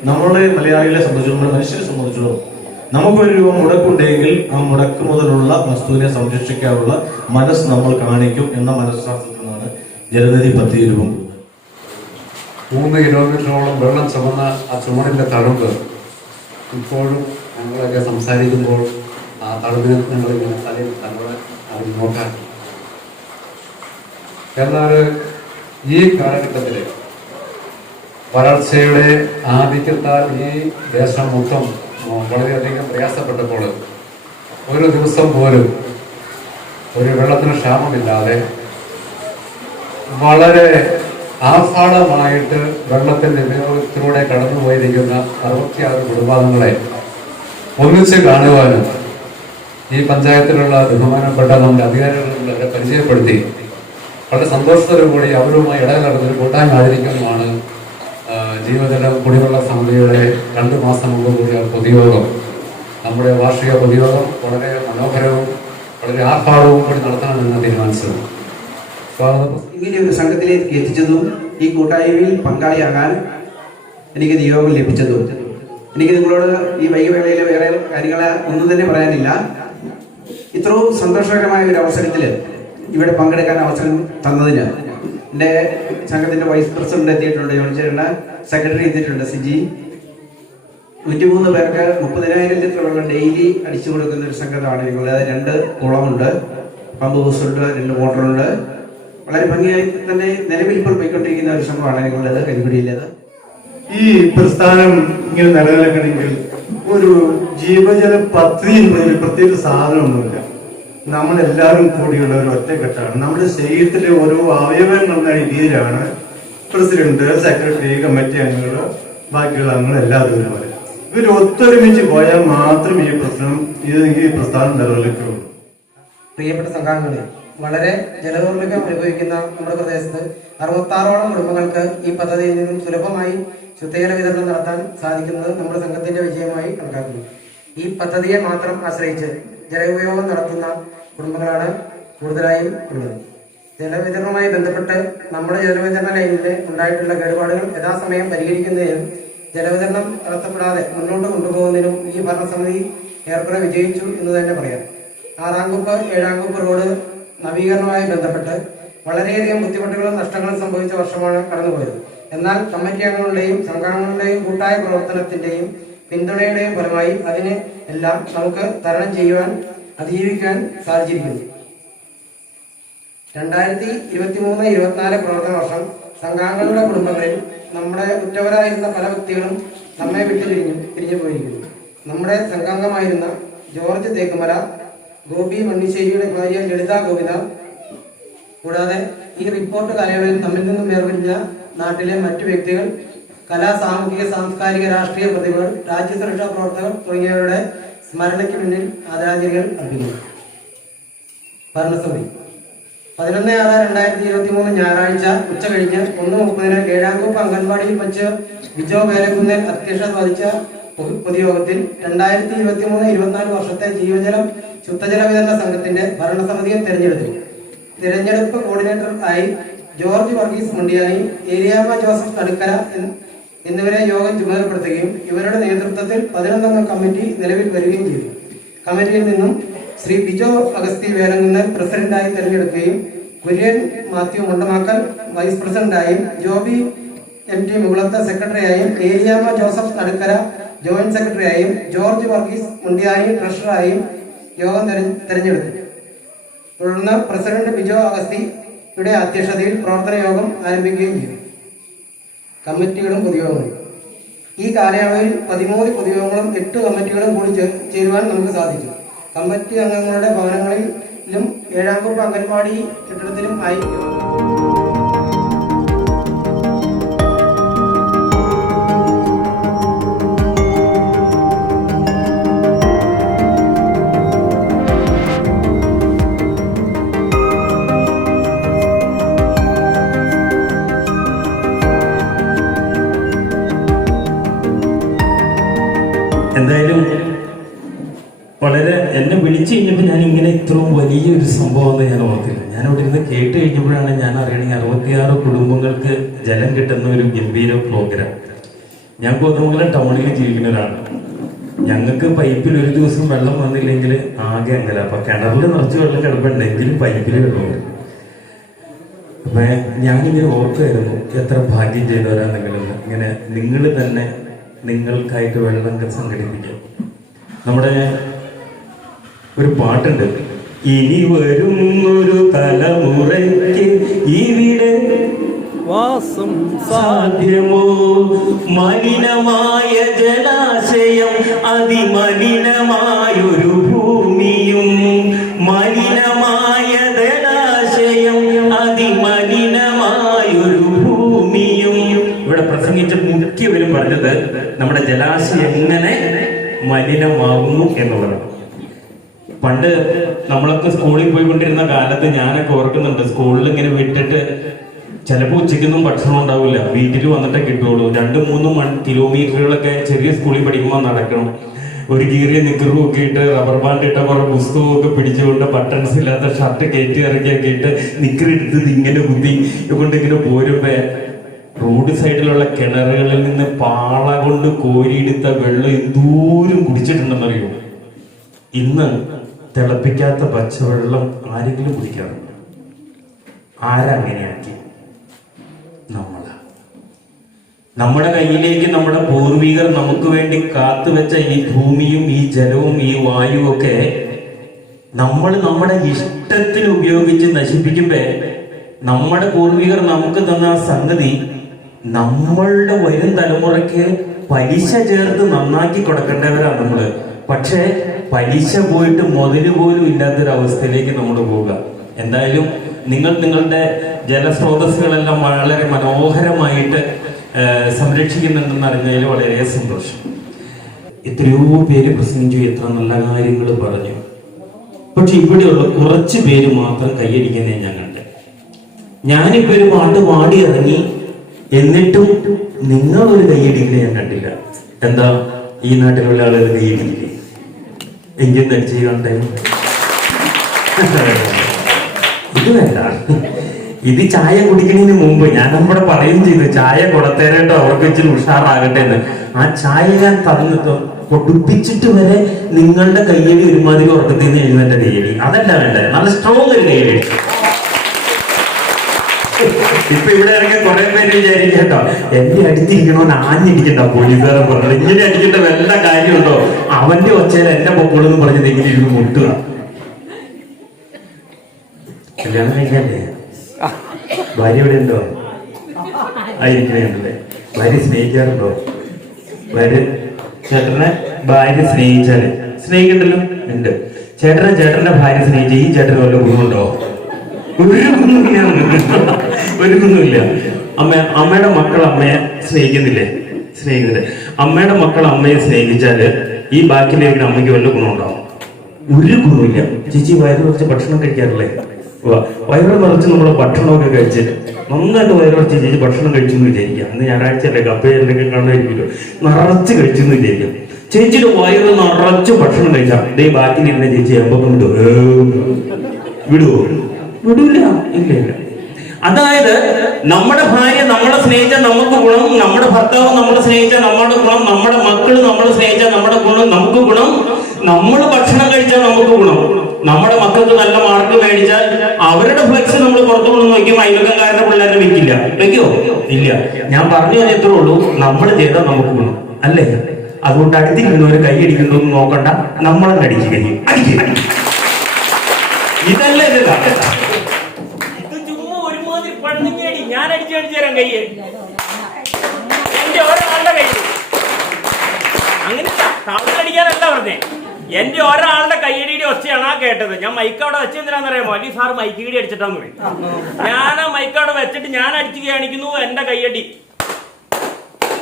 നമ്മുടെ മലയാളികളെ സംബന്ധിച്ചിടത്തോളം, മനുഷ്യരെ സംബന്ധിച്ചിടത്തോളം നമുക്ക് 1 രൂപ മുടക്കുണ്ടെങ്കിൽ ആ മുടക്ക് മുതലുള്ള വസ്തുവിനെ സംരക്ഷിക്കാനുള്ള മനസ്സ് നമ്മൾ കാണിക്കും എന്ന മനഃശാസ്ത്രത്തിൽ നിന്നാണ് ജലനിധി പദ്ധതി രൂപം കൊണ്ടത്. 3 കിലോമീറ്ററോളം വെള്ളം ചുമന്ന ആ ചുമടിന്റെ തഴുമ്പ് ഇപ്പോഴും ഞങ്ങളൊക്കെ സംസാരിക്കുമ്പോൾ ആ തഴുമ്പിനെ ഞങ്ങളിങ്ങനെ തലയിൽ തങ്ങളെ അത് നോക്കാൻ. എന്നാൽ ഈ കാലഘട്ടത്തിൽ വരൾച്ചയുടെ ആധിക്യത്താൽ ഈ ദേശം മൊത്തം വളരെയധികം പ്രയാസപ്പെട്ടപ്പോൾ ഒരു ദിവസം പോലും ഒരു വെള്ളത്തിന് ക്ഷാമമില്ലാതെ വളരെ ആഹ്ലാദമായിട്ട് വെള്ളത്തിന്റെ ഉപയോഗത്തിലൂടെ കടന്നുപോയിരിക്കുന്ന 66 കുടുംബാംഗങ്ങളെ ഒന്നിച്ച് കാണുവാനും ഈ പഞ്ചായത്തിലുള്ള ബഹുമാനപ്പെട്ട നമ്മുടെ അധികാരികളെ പരിചയപ്പെടുത്തി വളരെ സന്തോഷത്തോടുകൂടി അവരുമായി ഇടകലർന്നൊരു കൂട്ടായ്മ ആചരിക്കുന്നതുമാണ് ജീവജലം കുടിവെള്ള സമിതിയുടെ 2 മാസം മുമ്പ് കൂടിയ പൊതുയോഗം. നമ്മുടെ വാർഷിക പൊതുയോഗം വളരെ മനോഹരവും വളരെ ആഹ്ലാദവും കൂടി നടത്തണമെന്ന് തീരുമാനിച്ചത്. ഇങ്ങനെ ഒരു സംഘത്തിലേക്ക് എത്തിച്ചതും ഈ കൂട്ടായ്മയിൽ പങ്കാളിയാകാൻ എനിക്ക് നിയോഗം ലഭിച്ചതും, എനിക്ക് നിങ്ങളോട് ഈ വൈകിവേളയിൽ വേറെ കാര്യങ്ങൾ ഒന്നും തന്നെ പറയാനില്ല. ഇത്രയും സന്തോഷകരമായ ഒരു അവസരത്തിൽ ഇവിടെ പങ്കെടുക്കാൻ അവസരം തന്നതിന് എൻ്റെ സംഘത്തിന്റെ വൈസ് പ്രസിഡന്റ് എത്തിയിട്ടുണ്ട്, ജോലിച്ചേരണ്ട സെക്രട്ടറി എത്തിയിട്ടുണ്ട്, സിജി. 103 പേർക്ക് 30,000 ലിറ്റർ വെള്ളം ഡെയിലി അടിച്ചു കൊടുക്കുന്ന ഒരു സംഘമാണ് ഞങ്ങൾ. 2 കുളമുണ്ട്, പമ്പ് ഹൗസുണ്ട്, 2 മോട്ടറുണ്ട്. വളരെ ഭംഗിയായി തന്നെ നിലവിൽ ഇപ്പോൾ പോയിക്കൊണ്ടിരിക്കുന്ന ഒരു സംഭവമാണ് ഞങ്ങളുടേത്, കരിക്കുടിയിലേത്. ഈ പ്രസ്ഥാനം ഇങ്ങനെ നിലനിൽക്കണമെങ്കിൽ ഒരു ജീവജല പദ്ധതി എന്നൊരു പ്രത്യേക സാധനമൊന്നുമില്ല. നമ്മളെല്ലാവരും കൂടിയുള്ള ഒരു ഒറ്റക്കെട്ടാണ്. നമ്മുടെ ശരീരത്തിലെ ഓരോ അവയവങ്ങൾ എന്ന രീതിയിലാണ് പ്രസിഡന്റ്, സെക്രട്ടറി, കമ്മിറ്റി അംഗങ്ങൾ, ബാക്കിയുള്ള അംഗങ്ങൾ എല്ലാവരും വരും. ഇവർ ഒത്തൊരുമിച്ച് പോയാൽ മാത്രം ഈ പ്രസ്ഥാനം നിലനിൽക്കുള്ളൂ. പ്രിയപ്പെട്ട സംഘാംഗങ്ങളെ, വളരെ ജലദൗർലഭ്യം അനുഭവിക്കുന്ന നമ്മുടെ പ്രദേശത്ത് 66ഓളം കുടുംബങ്ങൾക്ക് ഈ പദ്ധതിയിൽ നിന്നും സുലഭമായി ശുദ്ധജല വിതരണം നടത്താൻ സാധിക്കുന്നത് നമ്മുടെ സംഘത്തിന്റെ വിജയമായി കണക്കാക്കുന്നു. ഈ പദ്ധതിയെ മാത്രം ആശ്രയിച്ച് ജലഉപയോഗം നടത്തുന്ന കുടുംബങ്ങളാണ് കൂടുതലായും ഉള്ളത്. ജലവിതരണവുമായി ബന്ധപ്പെട്ട് നമ്മുടെ ജലവിതരണ ലൈനിൽ ഉണ്ടായിട്ടുള്ള കേടുപാടുകൾ യഥാസമയം പരിഹരിക്കുന്നതിനും ജലവിതരണം തടസ്സപ്പെടാതെ മുന്നോട്ട് കൊണ്ടുപോകുന്നതിനും ഈ ഭരണസമിതി ഏറെക്കുറെ വിജയിച്ചു എന്ന് തന്നെ പറയാം. 6-ാംകുപ്പ് 7-ാംകുപ്പ് റോഡ് നവീകരണവുമായി ബന്ധപ്പെട്ട് വളരെയധികം ബുദ്ധിമുട്ടുകളും നഷ്ടങ്ങളും സംഭവിച്ച വർഷമാണ് കടന്നുപോയത്. എന്നാൽ കമ്മിറ്റി അംഗങ്ങളുടെയും സംഘാംഗങ്ങളുടെയും കൂട്ടായ പ്രവർത്തനത്തിന്റെയും പിന്തുണയുടെയും ഫലമായി അതിനെ എല്ലാം നമുക്ക് തരണം ചെയ്യുവാൻ, അതിജീവിക്കാൻ സാധിച്ചിരിക്കുന്നു. 2023-24 പ്രവർത്തന വർഷം സംഘാംഗങ്ങളുടെ കുടുംബങ്ങളിൽ നമ്മുടെ ഉറ്റവരായിരുന്ന പല വ്യക്തികളും നമ്മെ വിട്ടു തിരിഞ്ഞു പോയിരിക്കുന്നു. നമ്മുടെ സംഘാംഗമായിരുന്ന ജോർജ് തേക്കുമല, ഗോപി മണ്ണിശ്ശേരിയുടെ ഭാര്യ ലളിത ഗോപിത, കൂടാതെ ഈ റിപ്പോർട്ട് കാലയളവിൽ നമ്മിൽ നിന്നും വേർപിരിഞ്ഞ നാട്ടിലെ മറ്റു വ്യക്തികൾ, കലാ, സാമൂഹിക, സാംസ്കാരിക, രാഷ്ട്രീയ പ്രതിഭകൾ, രാജ്യസുരക്ഷാ പ്രവർത്തകർ തുടങ്ങിയവരുടെ സ്മരണയ്ക്ക് മുന്നിൽ ആദരാഞ്ജലികൾ അർപ്പിക്കുന്നു. ഭരണസമിതി 11/6/2023 ഞായറാഴ്ച ഉച്ച കഴിഞ്ഞ് 1:30 7-ാംകുപ്പ് അംഗൻവാടിയിൽ വെച്ച് ബിജോ വേലക്കുന്നേൽ അധ്യക്ഷത വഹിച്ച പൊതുയോഗത്തിൽ 2023-24 വർഷത്തെ ജീവജലം ശുദ്ധജല വിതരണ സംഘത്തിന്റെ ഭരണസമിതിയെ തെരഞ്ഞെടുത്തു. തിരഞ്ഞെടുപ്പ് കോർഡിനേറ്റർ ആയി ജോർജ് വർഗീസ് മുണ്ടിയാനി, ഏലിയാമ്മ ജോസഫ് തടുക്കര എന്നിവരെ യോഗം ചുമതലപ്പെടുത്തുകയും ഇവരുടെ നേതൃത്വത്തിൽ 11-അംഗ കമ്മിറ്റി നിലവിൽ വരികയും ചെയ്തു. കമ്മിറ്റിയിൽ നിന്നും ശ്രീ ബിജോ അഗസ്തി വേലങ്ങുന്നൽ പ്രസിഡന്റായി തെരഞ്ഞെടുക്കുകയും കുര്യൻ മാത്യു മുണ്ടമാക്കൽ വൈസ് പ്രസിഡന്റായും ജോബി MT മുകുളത്ത് സെക്രട്ടറിയായും ഏലിയാമ്മ ജോസഫ് തടുക്കര ജോയിന്റ് സെക്രട്ടറിയായും ജോർജ് വർഗീസ് മുണ്ടിയാനി ട്രഷററായും യോഗം തെരഞ്ഞെടുത്തു. തുടർന്ന് പ്രസിഡന്റ് ബിജോ അഗസ്തിയുടെ അധ്യക്ഷതയിൽ പ്രവർത്തന യോഗം ആരംഭിക്കുകയും ചെയ്തു. കമ്മിറ്റികളും പൊതുയോഗങ്ങളും ഈ കാലയളവിൽ 13 പൊതുയോഗങ്ങളും 8 കമ്മിറ്റികളും കൂടി ചേരുവാൻ നമുക്ക് സാധിച്ചു. കമ്മിറ്റി അംഗങ്ങളുടെ ഭവനങ്ങളിലും 7ാം വകുപ്പ് അംഗൻവാടി കെട്ടിടത്തിലും ആയി. എന്തായാലും വളരെ എന്നെ വിളിച്ചു കഴിഞ്ഞപ്പോൾ ഞാൻ ഇങ്ങനെ ഇത്രയും വലിയൊരു സംഭവം ഞാൻ ഓർത്തില്ല. ഞാൻ അവിടെ ഇരുന്ന് കേട്ട് കഴിഞ്ഞപ്പോഴാണ് ഞാൻ അറിയണമെങ്കിൽ 66 കുടുംബങ്ങൾക്ക് ജലം കിട്ടുന്ന ഒരു ഗംഭീര പ്രോഗ്രാം. ഞാൻ കോതമംഗലം ടൗണിൽ ജീവിക്കുന്ന ഒരാളാണ്. ഞങ്ങൾക്ക് പൈപ്പിൽ ഒരു ദിവസം വെള്ളം വന്നില്ലെങ്കിൽ ആകെ അങ്ങനെ. അപ്പൊ കിണറിൽ നിറച്ച് വെള്ളം കിടപ്പുണ്ടെങ്കിലും പൈപ്പിൽ വെള്ളം വരും. അപ്പൊ ഞാനിങ്ങനെ ഓർക്കുമായിരുന്നു എത്ര ഭാഗ്യം ചെയ്തവരാ നിങ്ങളെന്ന്. ഇങ്ങനെ നിങ്ങൾ തന്നെ നിങ്ങൾക്കായിട്ട് വെള്ളം സംഘടിപ്പിക്കും. നമ്മുടെ ഒരു പാട്ടുണ്ട്, ഇനി വരുന്നൊരു തലമുറയ്ക്ക് ഇവിടെ വാസം സാധ്യമോ, മലിനമായ ജലാശയം അതിമലിനമായൊരു ഭൂമിയും, മലിനമായ ജലാശയം അതിമലിനമായൊരു ഭൂമിയും. ഇവിടെ പ്രസംഗിച്ച മുഖ്യവരും പറഞ്ഞത് നമ്മുടെ ജലാശയം എങ്ങനെ മലിനമാകുന്നു എന്നുള്ളതാണ്. പണ്ട് നമ്മളൊക്കെ സ്കൂളിൽ പോയിക്കൊണ്ടിരുന്ന കാലത്ത് ഞാനൊക്കെ ഓർക്കുന്നുണ്ട്, സ്കൂളിൽ ഇങ്ങനെ വിട്ടിട്ട് ചിലപ്പോൾ ഉച്ചയ്ക്കൊന്നും ഭക്ഷണം ഉണ്ടാവില്ല, വീട്ടിൽ വന്നിട്ടേ കിട്ടുള്ളൂ. 2-3 കിലോമീറ്ററുകളൊക്കെ ചെറിയ സ്കൂളിൽ പഠിക്കുമ്പോൾ നടക്കണം. ഒരു കീറിയ നിക്കറും ഒക്കെ ഇട്ട് റബ്ബർ ബാൻഡ് ഇട്ട കുറെ പുസ്തകവും ഒക്കെ പിടിച്ചുകൊണ്ട് ബട്ടൺസ് ഇല്ലാത്ത ഷർട്ട് കയറ്റി ഇറക്കിയൊക്കെ ഇട്ട് നിക്കറെടുത്തത് ഇങ്ങനെ കുത്തി കൊണ്ട് ഇങ്ങനെ പോരുമ്പോ റോഡ് സൈഡിലുള്ള കിണറുകളിൽ നിന്ന് പാള കൊണ്ട് കോരിയെടുത്ത വെള്ളം എന്തോരം കുടിച്ചിട്ടുണ്ടെന്നറിയോ? ഇന്ന് തിളപ്പിക്കാത്ത പച്ചവെള്ളം ആരെങ്കിലും കുടിക്കാറുണ്ട്? ആരങ്ങനെയാക്കി? നമ്മുടെ കയ്യിലേക്ക് നമ്മുടെ പൂർവികർ നമുക്ക് വേണ്ടി കാത്തുവെച്ച ഈ ഭൂമിയും ഈ ജലവും ഈ വായുവും ഒക്കെ നമ്മൾ നമ്മുടെ ഇഷ്ടത്തിന് ഉപയോഗിച്ച് നശിപ്പിക്കുമ്പോ നമ്മുടെ പൂർവികർ നമുക്ക് തന്ന ആ സംഗതി നമ്മളുടെ വരും തലമുറയ്ക്ക് പലിശ ചേർത്ത് നന്നാക്കി കൊടുക്കേണ്ടവരാണ് നമ്മള്. പക്ഷെ പലിശ പോയിട്ട് മുതല് പോലും ഇല്ലാത്തൊരവസ്ഥയിലേക്ക് നമ്മൾ പോവുക. എന്തായാലും നിങ്ങൾ നിങ്ങളുടെ ജലസ്രോതസ്സുകളെല്ലാം വളരെ മനോഹരമായിട്ട് സംരക്ഷിക്കുന്നുണ്ടെന്ന് അറിഞ്ഞതിൽ വളരെ സന്തോഷം. എത്രയോ പേര് പ്രസംഗിച്ചു, എത്ര നല്ല കാര്യങ്ങൾ പറഞ്ഞു. പക്ഷെ ഇവിടെയുള്ള കുറച്ച് പേര് മാത്രം കൈയടിക്കുന്നേ ഞാൻ കണ്ടേ. ഞാനിപ്പോ ഒരു പാട്ട് പാടി ഇറങ്ങി, എന്നിട്ടും നിങ്ങളൊരു കൈയടിക്കലേ ഞാൻ കണ്ടില്ല. എന്താ ഈ നാട്ടിലുള്ള ആളുകൾ കൈയടിക്കില്ലേ? എങ്കിലും ധരിച്ച് കണ്ടേ ഇത് വേണ്ട. ഇത് ചായ കുടിക്കുന്നതിന് മുമ്പ് ഞാൻ നമ്മുടെ പറയും ചെയ്തു, ചായ കൊടുത്തേരട്ടോ അവർക്ക് ഇച്ചിരി ഉഷാറാകട്ടെ എന്ന്. ആ ചായ ഞാൻ തന്നിട്ട് പൊടിപ്പിച്ചിട്ട് വരെ നിങ്ങളുടെ കയ്യടി ഒരുമാതിരി ഉറക്കത്തിൽ നിന്ന് എഴുന്നേറ്റ കയ്യടി അതല്ല വേണ്ടത്, നല്ല സ്ട്രോങ് ഒരു കയ്യടി. ഇപ്പൊ ഇവിടെ ഇറങ്ങിയ കുറെ പേര് വിചാരിക്കും കേട്ടോ, എന്നെ അടിച്ചിരിക്കണോന്ന് ആഞ്ഞിരിക്കണ്ട പോലീസുകാരൻ പറഞ്ഞത്. ഇങ്ങനെ അടിക്കേണ്ട വല്ല കാര്യമുണ്ടോ? അവന്റെ ഒച്ചയിൽ എന്റെ പൊക്കോളെന്ന് പറഞ്ഞത് എങ്ങനെ ഇരുന്ന് മുട്ടുക. കല്യാണം കഴിക്കാല്ലേ? ഭാര്യ ഇവിടെ ഉണ്ടോ? ആയിരിക്കണേ. ഭാര്യ സ്നേഹിക്കാറുണ്ടോ? ഭാര്യ ചേട്ടനെ ഭാര്യ സ്നേഹിക്കണ്ടല്ലോ? ഉണ്ട്. ചേട്ടന്റെ ഭാര്യ സ്നേഹിച്ച ഈ ചേട്ടന് വല്ല ഗുണമുണ്ടോ? ഒരു ഗുണമില്ല. അമ്മയുടെ മക്കൾ അമ്മയെ സ്നേഹിക്കുന്നില്ലേ? സ്നേഹിക്കുന്നില്ലേ? അമ്മയുടെ മക്കൾ അമ്മയെ സ്നേഹിച്ചാല് ഈ ബാക്കിയിലേക്ക് അമ്മയ്ക്ക് വല്ല ഗുണമുണ്ടാവും? ഒരു ഗുണമില്ല. ചേച്ചി വയറ് നിറച്ച് ഭക്ഷണം കഴിക്കാറില്ലേ? വയറ് നിറച്ച് നമ്മള് ഭക്ഷണമൊക്കെ കഴിച്ചിട്ട് നന്നായിട്ട് വയറ് നിറച്ച് ചേച്ചി ഭക്ഷണം കഴിച്ചെന്ന് വിചാരിക്കാം. അന്ന് ഞായറാഴ്ചയല്ലേ, കപ്പ എന്തെങ്കിലും കാണാതിരിക്കുമല്ലോ, നിറച്ച് കഴിച്ചെന്ന് വിചാരിക്കാം. ചേച്ചിയുടെ വയറ് നിറച്ച് ഭക്ഷണം കഴിച്ചാൽ ഇതേ ബാക്കിലിരുന്ന ചേച്ചി എമ്പൊക്കെ വിടുവോ? വിടൂല. ഇല്ല. അതായത് നമ്മുടെ ഭാര്യ നമ്മളെ സ്നേഹിച്ചാൽ നമുക്ക് ഗുണം, നമ്മുടെ ഭർത്താവ് നമ്മളെ സ്നേഹിച്ചാൽ നമ്മുടെ ഗുണം, നമ്മുടെ മക്കള് നമ്മളെ സ്നേഹിച്ചാൽ നമ്മുടെ ഗുണം, നമുക്ക് ഗുണം. നമ്മൾ ഭക്ഷണം കഴിച്ചാൽ നമുക്ക് ഗുണം. നമ്മുടെ മക്കൾക്ക് നല്ല മാർക്ക് മേടിച്ചാൽ അവരുടെ ഫ്ലെക്സ് നമ്മൾ പുറത്തു കൊണ്ട് നോക്കിയുമ്പോൾ അയൽവക്കക്കാരുടെ പിള്ളേരെ വെക്കില്ല. വെക്കോ? ഇല്ല. ഞാൻ പറഞ്ഞു തന്നെ ഇത്രേ ഉള്ളൂ, നമ്മൾ ചെയ്താൽ നമുക്ക് ഗുണം അല്ലേ? അതുകൊണ്ട് അടുത്തിരിക്കുന്നവര് കൈയടിക്കുന്നു നോക്കണ്ട, നമ്മളെ അടിച്ചു കഴിയും. ഇതല്ലേ ഇത് ചുമ്മാ ഒരുമാതിരി പണിങ്ങേടി. ഞാൻ അടിച്ചു തരാൻ കയ്യേ, എന്റെ ഒരാളുടെ കയ്യിൽ തള്ളടിക്കാനല്ല പറഞ്ഞേ, എന്റെ ഒരാളുടെ കയ്യടിയുടെ ഒച്ചയാണ് ആ കേട്ടത്. ഞാൻ മൈക്ക് അവിടെ വെച്ചെന്തിനാന്നറിയാമോ? അലി സാർ മൈക്ക് കീടി അടിച്ചിട്ടാന്ന് പറയും. ഞാൻ ആ മൈക്ക് അവിടെ വെച്ചിട്ട് ഞാൻ അടിച്ചു കാണിക്കുന്നു, എന്റെ കയ്യടി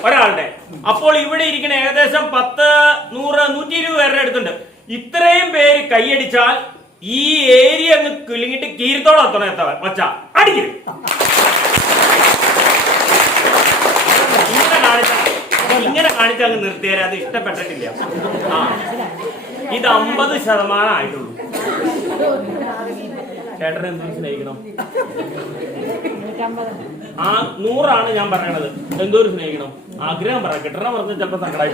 ഒരാളുടെ. അപ്പോൾ ഇവിടെ ഇരിക്കുന്ന ഏകദേശം 10, 100, 120 പേരുടെ അടുത്തുണ്ട്. ഇത്രയും പേര് കൈയടിച്ചാൽ ഈ ഏരിയ അങ്ങ് കിളിങ്ങിട്ട് കീരത്തോടെ എത്തണം. വച്ചാ അടിക്കും. ഇങ്ങനെ കാണിച്ച അങ്ങ് നിർത്തിയാൽ അത് ഇഷ്ടപ്പെട്ടിട്ടില്ല. ആ, ഇത് 50% ആയിട്ടുള്ളൂ. ചേട്ടനെ എന്ത് സ്നേഹിക്കണം? ആ 100 ഞാൻ പറയണത്. എന്തോരം സ്നേഹിക്കണം? ആഗ്രഹം പറ. കിട്ടണം പറഞ്ഞ ചിലപ്പോ സങ്കടമായി.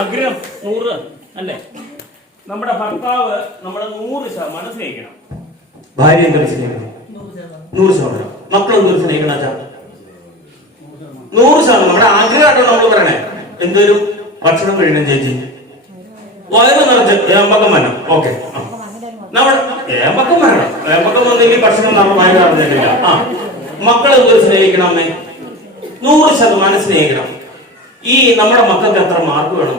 ആഗ്രഹം 100 അല്ലേ? നമ്മുടെ ഭർത്താവ് നമ്മളെ 100% സ്നേഹിക്കണം. ഭാര്യ എന്തൊരു സ്നേഹിക്കണം? 100%. മക്കൾ എന്തൊരു സ്നേഹിക്കണം? 100%. നമ്മുടെ ആഗ്രഹമായിട്ടോ നമ്മൾ പറയണേ. എന്തൊരു ഭക്ഷണം കഴിയണം ചേച്ചി, വയറ് നിറച്ച് ഏമ്പക്കം വരണം. ഓക്കെ, നമ്മുടെ ഏമ്പക്കം വരണം. ഏമ്പക്കം വന്നെങ്കിൽ ഭക്ഷണം നമ്മൾ വയറ് നിറഞ്ഞിട്ടില്ല. ആ, മക്കൾ എന്തൊരു സ്നേഹിക്കണം? അമ്മേ 100% സ്നേഹിക്കണം. ഈ നമ്മുടെ മക്കൾക്ക് എത്ര മാർക്ക് വേണം?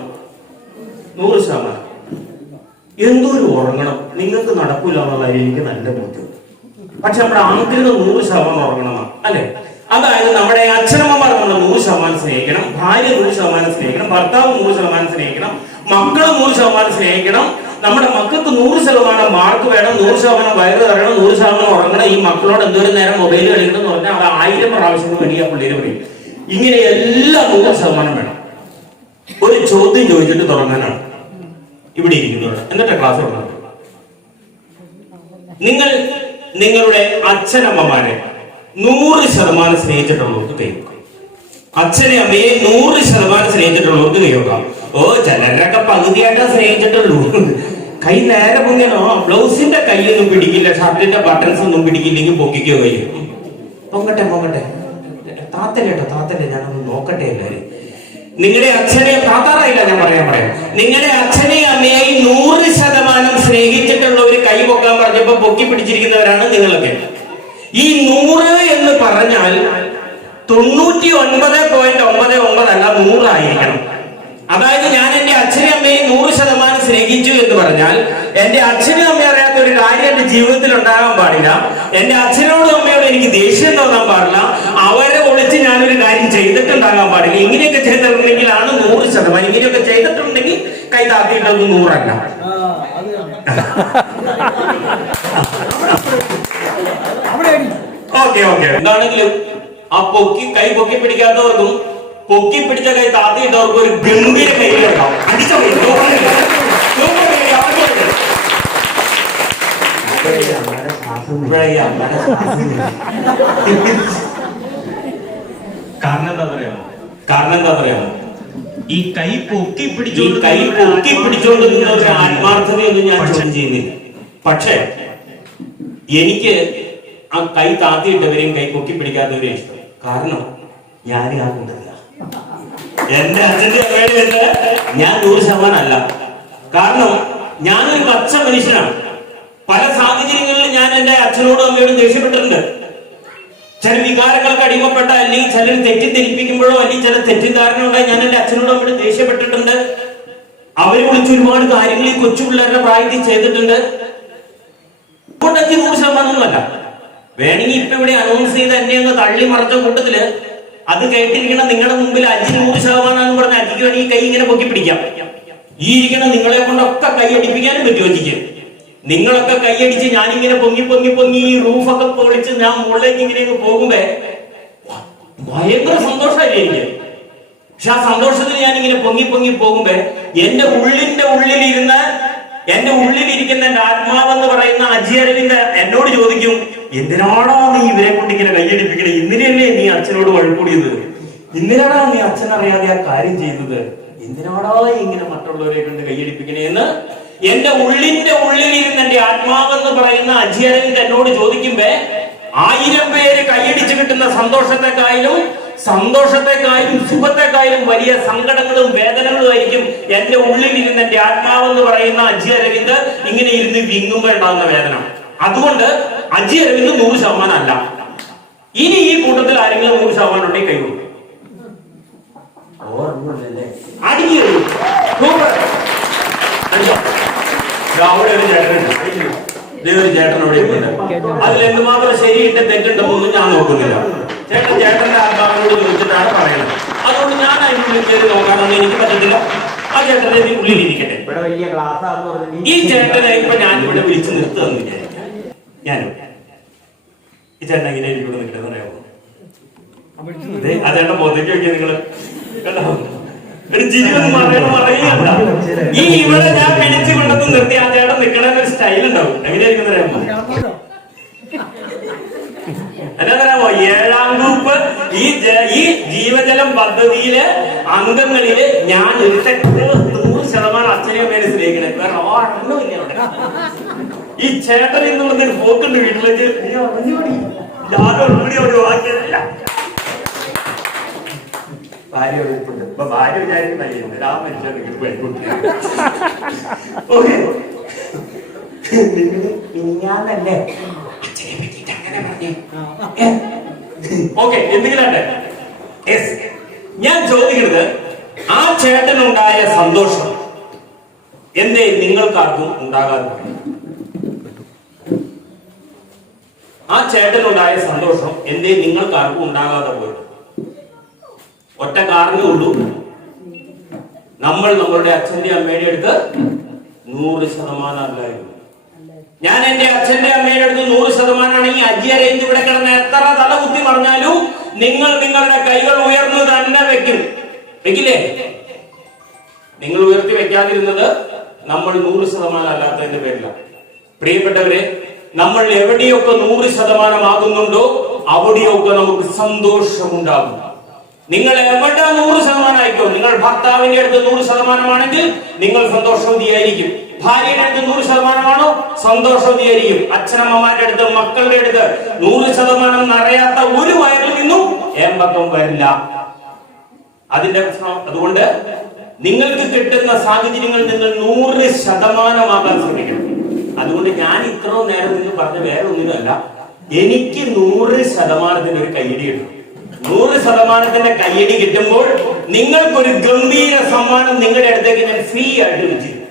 100%. എന്തൊരു ഉറങ്ങണം. നിങ്ങൾക്ക് നടക്കൂല എന്നുള്ള എനിക്ക് നല്ല ബോധ്യം. പക്ഷെ നമ്മുടെ ആഗ്രഹം 100% ഉറങ്ങണം അല്ലെ? അതായത് നമ്മുടെ അച്ഛനമ്മമാർ നമ്മളെ 100% സ്നേഹിക്കണം, ഭാര്യ 100% സ്നേഹിക്കണം, ഭർത്താവ് 100% സ്നേഹിക്കണം, മക്കൾ 100% സ്നേഹിക്കണം. നമ്മുടെ മക്കൾക്ക് 100% മാർക്ക് വേണം, 100% വയറ് തരണം, 100% ഉറങ്ങണം. ഈ മക്കളോട് എന്തോരം നേരം മൊബൈൽ കളിക്കണം എന്ന് പറഞ്ഞാൽ അത് 1000 പ്രാവശ്യം വലിയ പിള്ളേര് പറയും. ഇങ്ങനെ എല്ലാം 100% വേണം. ഒരു ചോദ്യം ചോദിച്ചിട്ട് തുടങ്ങാനാണ് ഇവിടെ ഇരിക്കുന്നത്. എന്നിട്ട് ക്ലാസ് തുടങ്ങാം. നിങ്ങൾ നിങ്ങളുടെ അച്ഛനമ്മമാരെ 100% സ്നേഹിച്ചിട്ടുള്ളവർക്ക് കൈ വെക്കാം. അച്ഛനെ അമ്മയെ 100% സ്നേഹിച്ചിട്ടുള്ളവർക്ക് കൈ വെക്കാം. ഓ, ചിലരൊക്കെ പകുതിയായിട്ടാ സ്നേഹിച്ചിട്ടുള്ളൂ. കൈ നേരെ പൊങ്ങിയാലോ ബ്ലൗസിന്റെ കൈയൊന്നും പിടിക്കില്ല, ഷർട്ടിന്റെ ബട്ടൺസ് ഒന്നും പിടിക്കില്ലെങ്കിൽ പൊക്കിക്കോ കൈ. പൊങ്ങട്ടെ പൊങ്ങട്ടെ. താത്തല്ലേ ഞാനൊന്ന് നോക്കട്ടെ. എല്ലാവരും നിങ്ങളുടെ അച്ഛനെ താത്താറായില്ല, ഞാൻ പറയാം. നിങ്ങളുടെ അച്ഛനെ അമ്മയെ 100% സ്നേഹിച്ചിട്ടുള്ള ഒരു കൈ പൊക്കാൻ പറഞ്ഞപ്പോ പൊക്കി പിടിച്ചിരിക്കുന്നവരാണ് നിങ്ങളൊക്കെ. ഈ 100 എന്ന് പറഞ്ഞാൽ 99.99 അല്ല, 100 ആയിരിക്കണം. അതായത് ഞാൻ എന്റെ അച്ഛനെ അമ്മയെ 100% സ്നേഹിച്ചു എന്ന് പറഞ്ഞാൽ എന്റെ അച്ഛനും അമ്മയും അറിയാത്ത ഒരു കാര്യം എന്റെ ജീവിതത്തിൽ ഉണ്ടാകാൻ പാടില്ല. എന്റെ അച്ഛനോടും അമ്മയോടും എനിക്ക് ദേഷ്യം തോന്നാൻ പാടില്ല. അവരെ ഒളിച്ച് ഞാനൊരു കാര്യം ചെയ്തിട്ടുണ്ടാകാൻ പാടില്ല. ഇങ്ങനെയൊക്കെ ചെയ്തിട്ടുണ്ടെങ്കിലാണ് 100%. ഇങ്ങനെയൊക്കെ ചെയ്തിട്ടുണ്ടെങ്കിൽ കൈ താത്തിയിട്ടൊന്നും 100 അല്ല. ഓക്കെ. എന്താണെങ്കിലും ആ കൈ പൊക്കി പിടിക്കാത്തവർക്കും പൊക്കി പിടിച്ച കൈ താത്തിയിട്ടവർക്കും ഒരു ഗംഭീര കൈയിലുണ്ടാവും. കാരണം എന്താ പറയാമോ? ഈ കൈ പൊക്കി പിടിച്ചോണ്ട് നിന്നൊരു ആത്മാർത്ഥതയൊന്നും ഞാൻ ചോദ്യം ചെയ്യുന്നില്ല. പക്ഷെ എനിക്ക് ആ കൈ താത്തിയിട്ടവരെയും കൈ പൊക്കി പിടിക്കാത്തവരെയും ഇഷ്ടം. കാരണം ഞാൻ ആ കൂട്ടത്തില്ല. എന്റെ അച്ഛന്റെ അമ്മയുടെ ഞാൻ 100% അല്ല. കാരണം ഞാനൊരു പച്ച മനുഷ്യനാണ്. പല സാഹചര്യങ്ങളിലും ഞാൻ എന്റെ അച്ഛനോടും അമ്മയോടും ദേഷ്യപ്പെട്ടിട്ടുണ്ട്. ചില വികാരങ്ങൾക്ക് അടിമപ്പെട്ട, അല്ലെങ്കിൽ ചിലർ തെറ്റിദ്ധരിപ്പിക്കുമ്പോഴോ അല്ലെങ്കിൽ ചില തെറ്റിദ്ധാരണ ഉണ്ടായി ഞാൻ എന്റെ അച്ഛനോടും അമ്മയോടും ദേഷ്യപ്പെട്ടിട്ടുണ്ട്. അവരെ വിളിച്ച് ഒരുപാട് കാര്യങ്ങൾ ഈ കൊച്ചു പിള്ളേരുടെ പ്രായത്തിൽ ചെയ്തിട്ടുണ്ട്. അതുകൊണ്ട് 100% അല്ല. വേണമെങ്കിൽ ഇപ്പൊ ഇവിടെ അനൗൺസ് ചെയ്ത് എന്നെ അങ്ങ് തള്ളി മറച്ച കൂട്ടത്തില് അത് കേട്ടിരിക്കണം. നിങ്ങളുടെ മുമ്പിൽ 100% പറഞ്ഞ അജിക്ക് വേണമെങ്കിൽ കൈ ഇങ്ങനെ പൊക്കി പിടിക്കാം. ഈ ഇരിക്കണം നിങ്ങളെ കൊണ്ടൊക്കെ കൈ അടിപ്പിക്കാനും പറ്റുമോ അജിക്ക്? നിങ്ങളൊക്കെ കൈയടിച്ച് ഞാനിങ്ങനെ പൊങ്ങി ഈ റൂഫൊക്കെ പൊളിച്ച് ഞാൻ മുകളിലേക്ക് ഇങ്ങനെ പോകുമ്പോ ഭയങ്കര സന്തോഷമല്ലേ എനിക്ക്. പക്ഷെ ആ സന്തോഷത്തിൽ ഞാനിങ്ങനെ പൊങ്ങി പോകുമ്പോ എന്റെ ഉള്ളിലിരിക്കുന്ന എന്റെ ആത്മാവെന്ന് പറയുന്ന അജി അരവിന്ദ് എന്നോട് ചോദിക്കും, എന്തിനാണോ നീ ഇവരെ കൊണ്ട് ഇങ്ങനെ കൈയടിപ്പിക്കണേ? ഇന്നലെയല്ലേ നീ അച്ഛനോട് വഴക്കൂടിയത്? ഇന്നലെയാണോ നീ അച്ഛനറിയാതെ ആ കാര്യം ചെയ്തത്? എന്തിനാണോ ഇങ്ങനെ മറ്റുള്ളവരെ കൊണ്ട് കൈയടിപ്പിക്കണേ എന്ന് എന്റെ ഉള്ളിലിരുന്ന് എന്റെ ആത്മാവെന്ന് പറയുന്ന അജി അരവിന്ദ് എന്നോട് ചോദിക്കുമ്പോ 1000 പേര് കൈയടിച്ച് കിട്ടുന്ന സന്തോഷത്തെക്കായാലും സുഖത്തെക്കായാലും വലിയ സങ്കടങ്ങളും വേദനകളും ആയിരിക്കും എന്റെ ഉള്ളിലിരുന്ന് എന്റെ ആത്മാവെന്ന് പറയുന്ന അജി അരവിന്ദ് ഇങ്ങനെ ഇരുന്ന് വിങ്ങുമ്പോ ഉണ്ടാകുന്ന വേദന. അതുകൊണ്ട് അജി അരവിന്ദ് 100% അല്ല. ഇനി ഈ കൂട്ടത്തിൽ ആരെങ്കിലും 100% ഉണ്ടെങ്കിൽ കൈകൊടുക്കും. ഓ, അടിക്കരുത്. സൂപ്പർ. അവിടെ ഒരു ചേട്ടനുണ്ട്, ഒരു ചേട്ടനോട് അതിൽ എന്തുമാത്രം ശരിയിട്ട് തെറ്റുണ്ടെന്നൊന്നും ഞാൻ നോക്കുന്നില്ല. ചേട്ടന്റെ ആത്മാവിനോട് ചോദിച്ചിട്ടാണ് പറയുന്നത്. അതുകൊണ്ട് ഞാൻ അതിനുള്ളിൽ കയറി നോക്കാനൊന്നും എനിക്ക് പറ്റത്തില്ല. ആ ചേട്ടന്റെ ഉള്ളിൽ ഇരിക്കട്ടെ. ഈ ചേട്ടനെ ഇപ്പൊ ഞാൻ ഇവിടെ വിളിച്ചു നിർത്തുകയെന്ന് വിചാരിക്കാം. ഈ ചേട്ടൻ എങ്ങനെ ഇവിടെ നിൽക്കണമെന്ന് അറിയാമോ? ആ ചേട്ടൻ മുഖത്തേക്ക് നോക്കിയാൽ നിങ്ങള് കേട്ടോ, ഒരു ജീവിതം പറയുകയല്ല. ഈ ഇവിടെ ഞാൻ പിടിച്ചു കൊണ്ടു നിർത്തി ആ ചേട്ടൻ നിൽക്കണമെന്ന് ഒരു സ്റ്റൈൽ ഉണ്ടാവും. എങ്ങനെയായിരിക്കും അറിയാമോ? എന്നറിയാമോ? 7ാം ഗ്രൂപ്പ് ഈ ജീവജലം പദ്ധതിയിലെ അംഗങ്ങളില് ഞാൻ 100% അച്ഛനെയും അമ്മേനെ സ്നേഹിക്കണേ. വേറെ ഒരെണ്ണമില്ല അവിടെ. ഈ ചേട്ടൻ എന്ന് പറഞ്ഞൊരു പോക്കുണ്ട് വീട്ടിലേക്ക്. ഞാനോടുകൂടി ഒരു വാക്കിയല്ല. ഭാര്യ ഉൾപ്പെട്ട് ഇപ്പൊ ഭാര്യ വിചാരിക്കുന്ന ആ മനുഷ്യൻ പെൺകുട്ടി. ഓക്കെ, ഞാനല്ലേ അച്ഛനെ പറ്റിട്ട് അങ്ങനെ പറഞ്ഞേ. ഓക്കെ, എന്തെങ്കിലും ഞാൻ ചോദിക്കുന്നത്, ആ ചേട്ടനുണ്ടായ സന്തോഷം എന്തേ നിങ്ങൾക്കാർക്കും ഉണ്ടാകാതെ? ആ ചേട്ടനുണ്ടായ സന്തോഷം എന്തേ നിങ്ങൾക്കാർക്കും ഉണ്ടാകാതെ പോയത്? ഒറ്റ കാരണമേ ഉള്ളൂ, നമ്മൾ നമ്മളുടെ അച്ഛന്റെ അമ്മയുടെ അടുത്ത് 100% അല്ലായിരുന്നു. ഞാൻ എന്റെ അച്ഛന്റെ അമ്മയുടെ അടുത്ത് 100% ആണെങ്കിൽ അജിയ റേഞ്ച് ഇവിടെ കിടന്ന് എത്ര തലകുത്തി പറഞ്ഞാലും നിങ്ങൾ നിങ്ങളുടെ കൈകൾ ഉയർന്നു തന്നെ വെക്കില്ലേ? നിങ്ങൾ ഉയർത്തി വെക്കാതിരുന്നത് നമ്മൾ 100% അല്ലാത്തതിന്റെ പേരിലാണ്. പ്രിയപ്പെട്ടവരെ, നമ്മൾ എവിടെയൊക്കെ 100% ആകുന്നുണ്ടോ അവിടെയൊക്കെ നമുക്ക് സന്തോഷമുണ്ടാകും. നിങ്ങൾ എവിടെ 100% ആയിക്കോ, നിങ്ങൾ ഭർത്താവിന്റെ അടുത്ത് 100% ആണെങ്കിൽ നിങ്ങൾ സന്തോഷവതിയായിരിക്കും. ഭാര്യയുടെ അടുത്ത് 100% സന്തോഷവതിയായിരിക്കും. അച്ഛനമ്മമാരുടെ അടുത്ത്, മക്കളുടെ അടുത്ത് 100% നിറയാത്ത ഒരു വയറിൽ നിന്നും ഏമ്പക്കം വരില്ല. അതിന്റെ പ്രശ്നം. അതുകൊണ്ട് നിങ്ങൾക്ക് കിട്ടുന്ന സാഹചര്യങ്ങളിൽ നിങ്ങൾ 100% ആകാൻ ശ്രമിക്കണം. അതുകൊണ്ട് ഞാൻ ഇത്രയും നേരം നിന്ന് പറഞ്ഞ വേറെ ഒന്നിനല്ല, എനിക്ക് 100% ഒരു കയ്യടി കിട്ടും. 100% കയ്യടി കിട്ടുമ്പോൾ നിങ്ങൾക്കൊരു ഗംഭീര സമ്മാനം നിങ്ങളുടെ അടുത്തേക്ക് ഞാൻ ഫ്രീ ആയിട്ട് വെച്ചിരുന്നു.